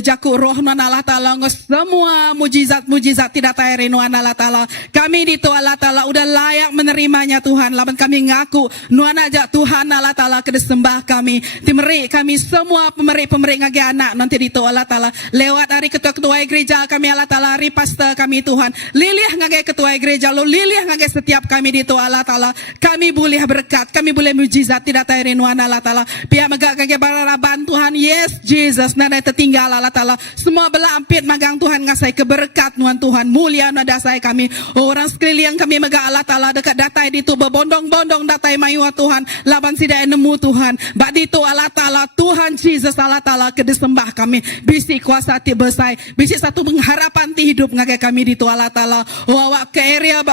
jaku roh nuan Allah Ta'ala, semua mujizat-mujizat tidak tayari nuan Allah Ta'ala. Kami di tu Allah Ta'ala udah layak menerimanya Tuhan. Laban kami ngaku nuan aja Tuhan Allah Ta'ala kedesembah kami. Timeri kami semua pemerik-pemerik ngagi anak nanti di tu Allah Ta'ala. Lewat hari ketua-ketua gereja kami Allah Ta'ala, hari pastor kami Tuhan. Lilih ngagi ketua gereja lo, lilih ngagi setiap kami di tu Allah Ta'ala. Kami boleh berkat, kami boleh mujizat tidak tayari nuan Allah Ta'ala. Pihak megak ngagi baraban Tuhan. Yes Jesus, nada tertinggal Allah Ta'ala. Semua bela ampit magang Tuhan ngasai keberkat nuan Tuhan. Mulia nada saya kami. Orang sekeliling kami megak Allah Ta'ala dekat datai di tu berbondong-bondong datai mayu Tuhan. Laban sidak nemu Tuhan. Bak di tu Allah Ta'ala, Tuhan Jesus Allah Ta'ala kedesembah kami. Bisi kuasa ti besai. Bisi satu pengharapan ti hidup ngagi kami di tu Allah Ta'ala. Awak ke area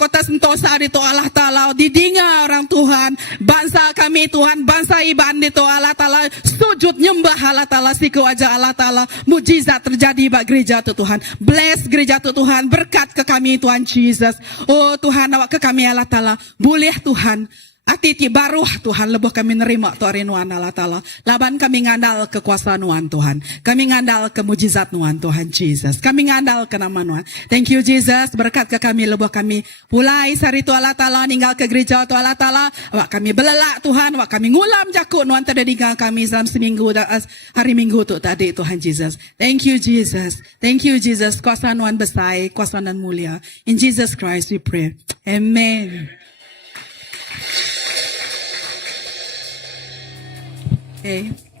kota Sentosa di tu Allah Ta'ala. Didinga orang Tuhan. Bangsa kami Tuhan, bangsa iban di tu Allah Ta'ala. Sujud nyembah Allah Ta'ala, siku aja Allah Ta'ala. Mujizat terjadi bak gereja tu Tuhan. Bless gereja tu Tuhan. Berkat ke kami Tuhan Jesus. Oh Tuhan, awak ke kami Allah Ta'ala. Boleh Tuhan Ati ti baru Tuhan lebuh kami nerima Tuhan Nuan Allah Ta'ala. Laban kami ngandal kekuasaan Nuan Tuhan. Kami ngandal ke mujizat Nuan Tuhan Jesus. Kami ngandal ke nama Nuan. Thank you Jesus. Berkat ke kami lebuh kami. Pulai sari Tuhan Allah Ta'ala. Ninggal ke gereja Tuhan Allah Ta'ala. Wak kami belelak Tuhan. Wak kami ngulam jakuk Nuan terdinggal kami dalam seminggu hari Minggu tu tadi Tuhan Jesus. Thank you Jesus. Thank you Jesus. Kuasa Nuan besar. Kuasa dan mulia. In Jesus Christ we pray. Amen. Okay.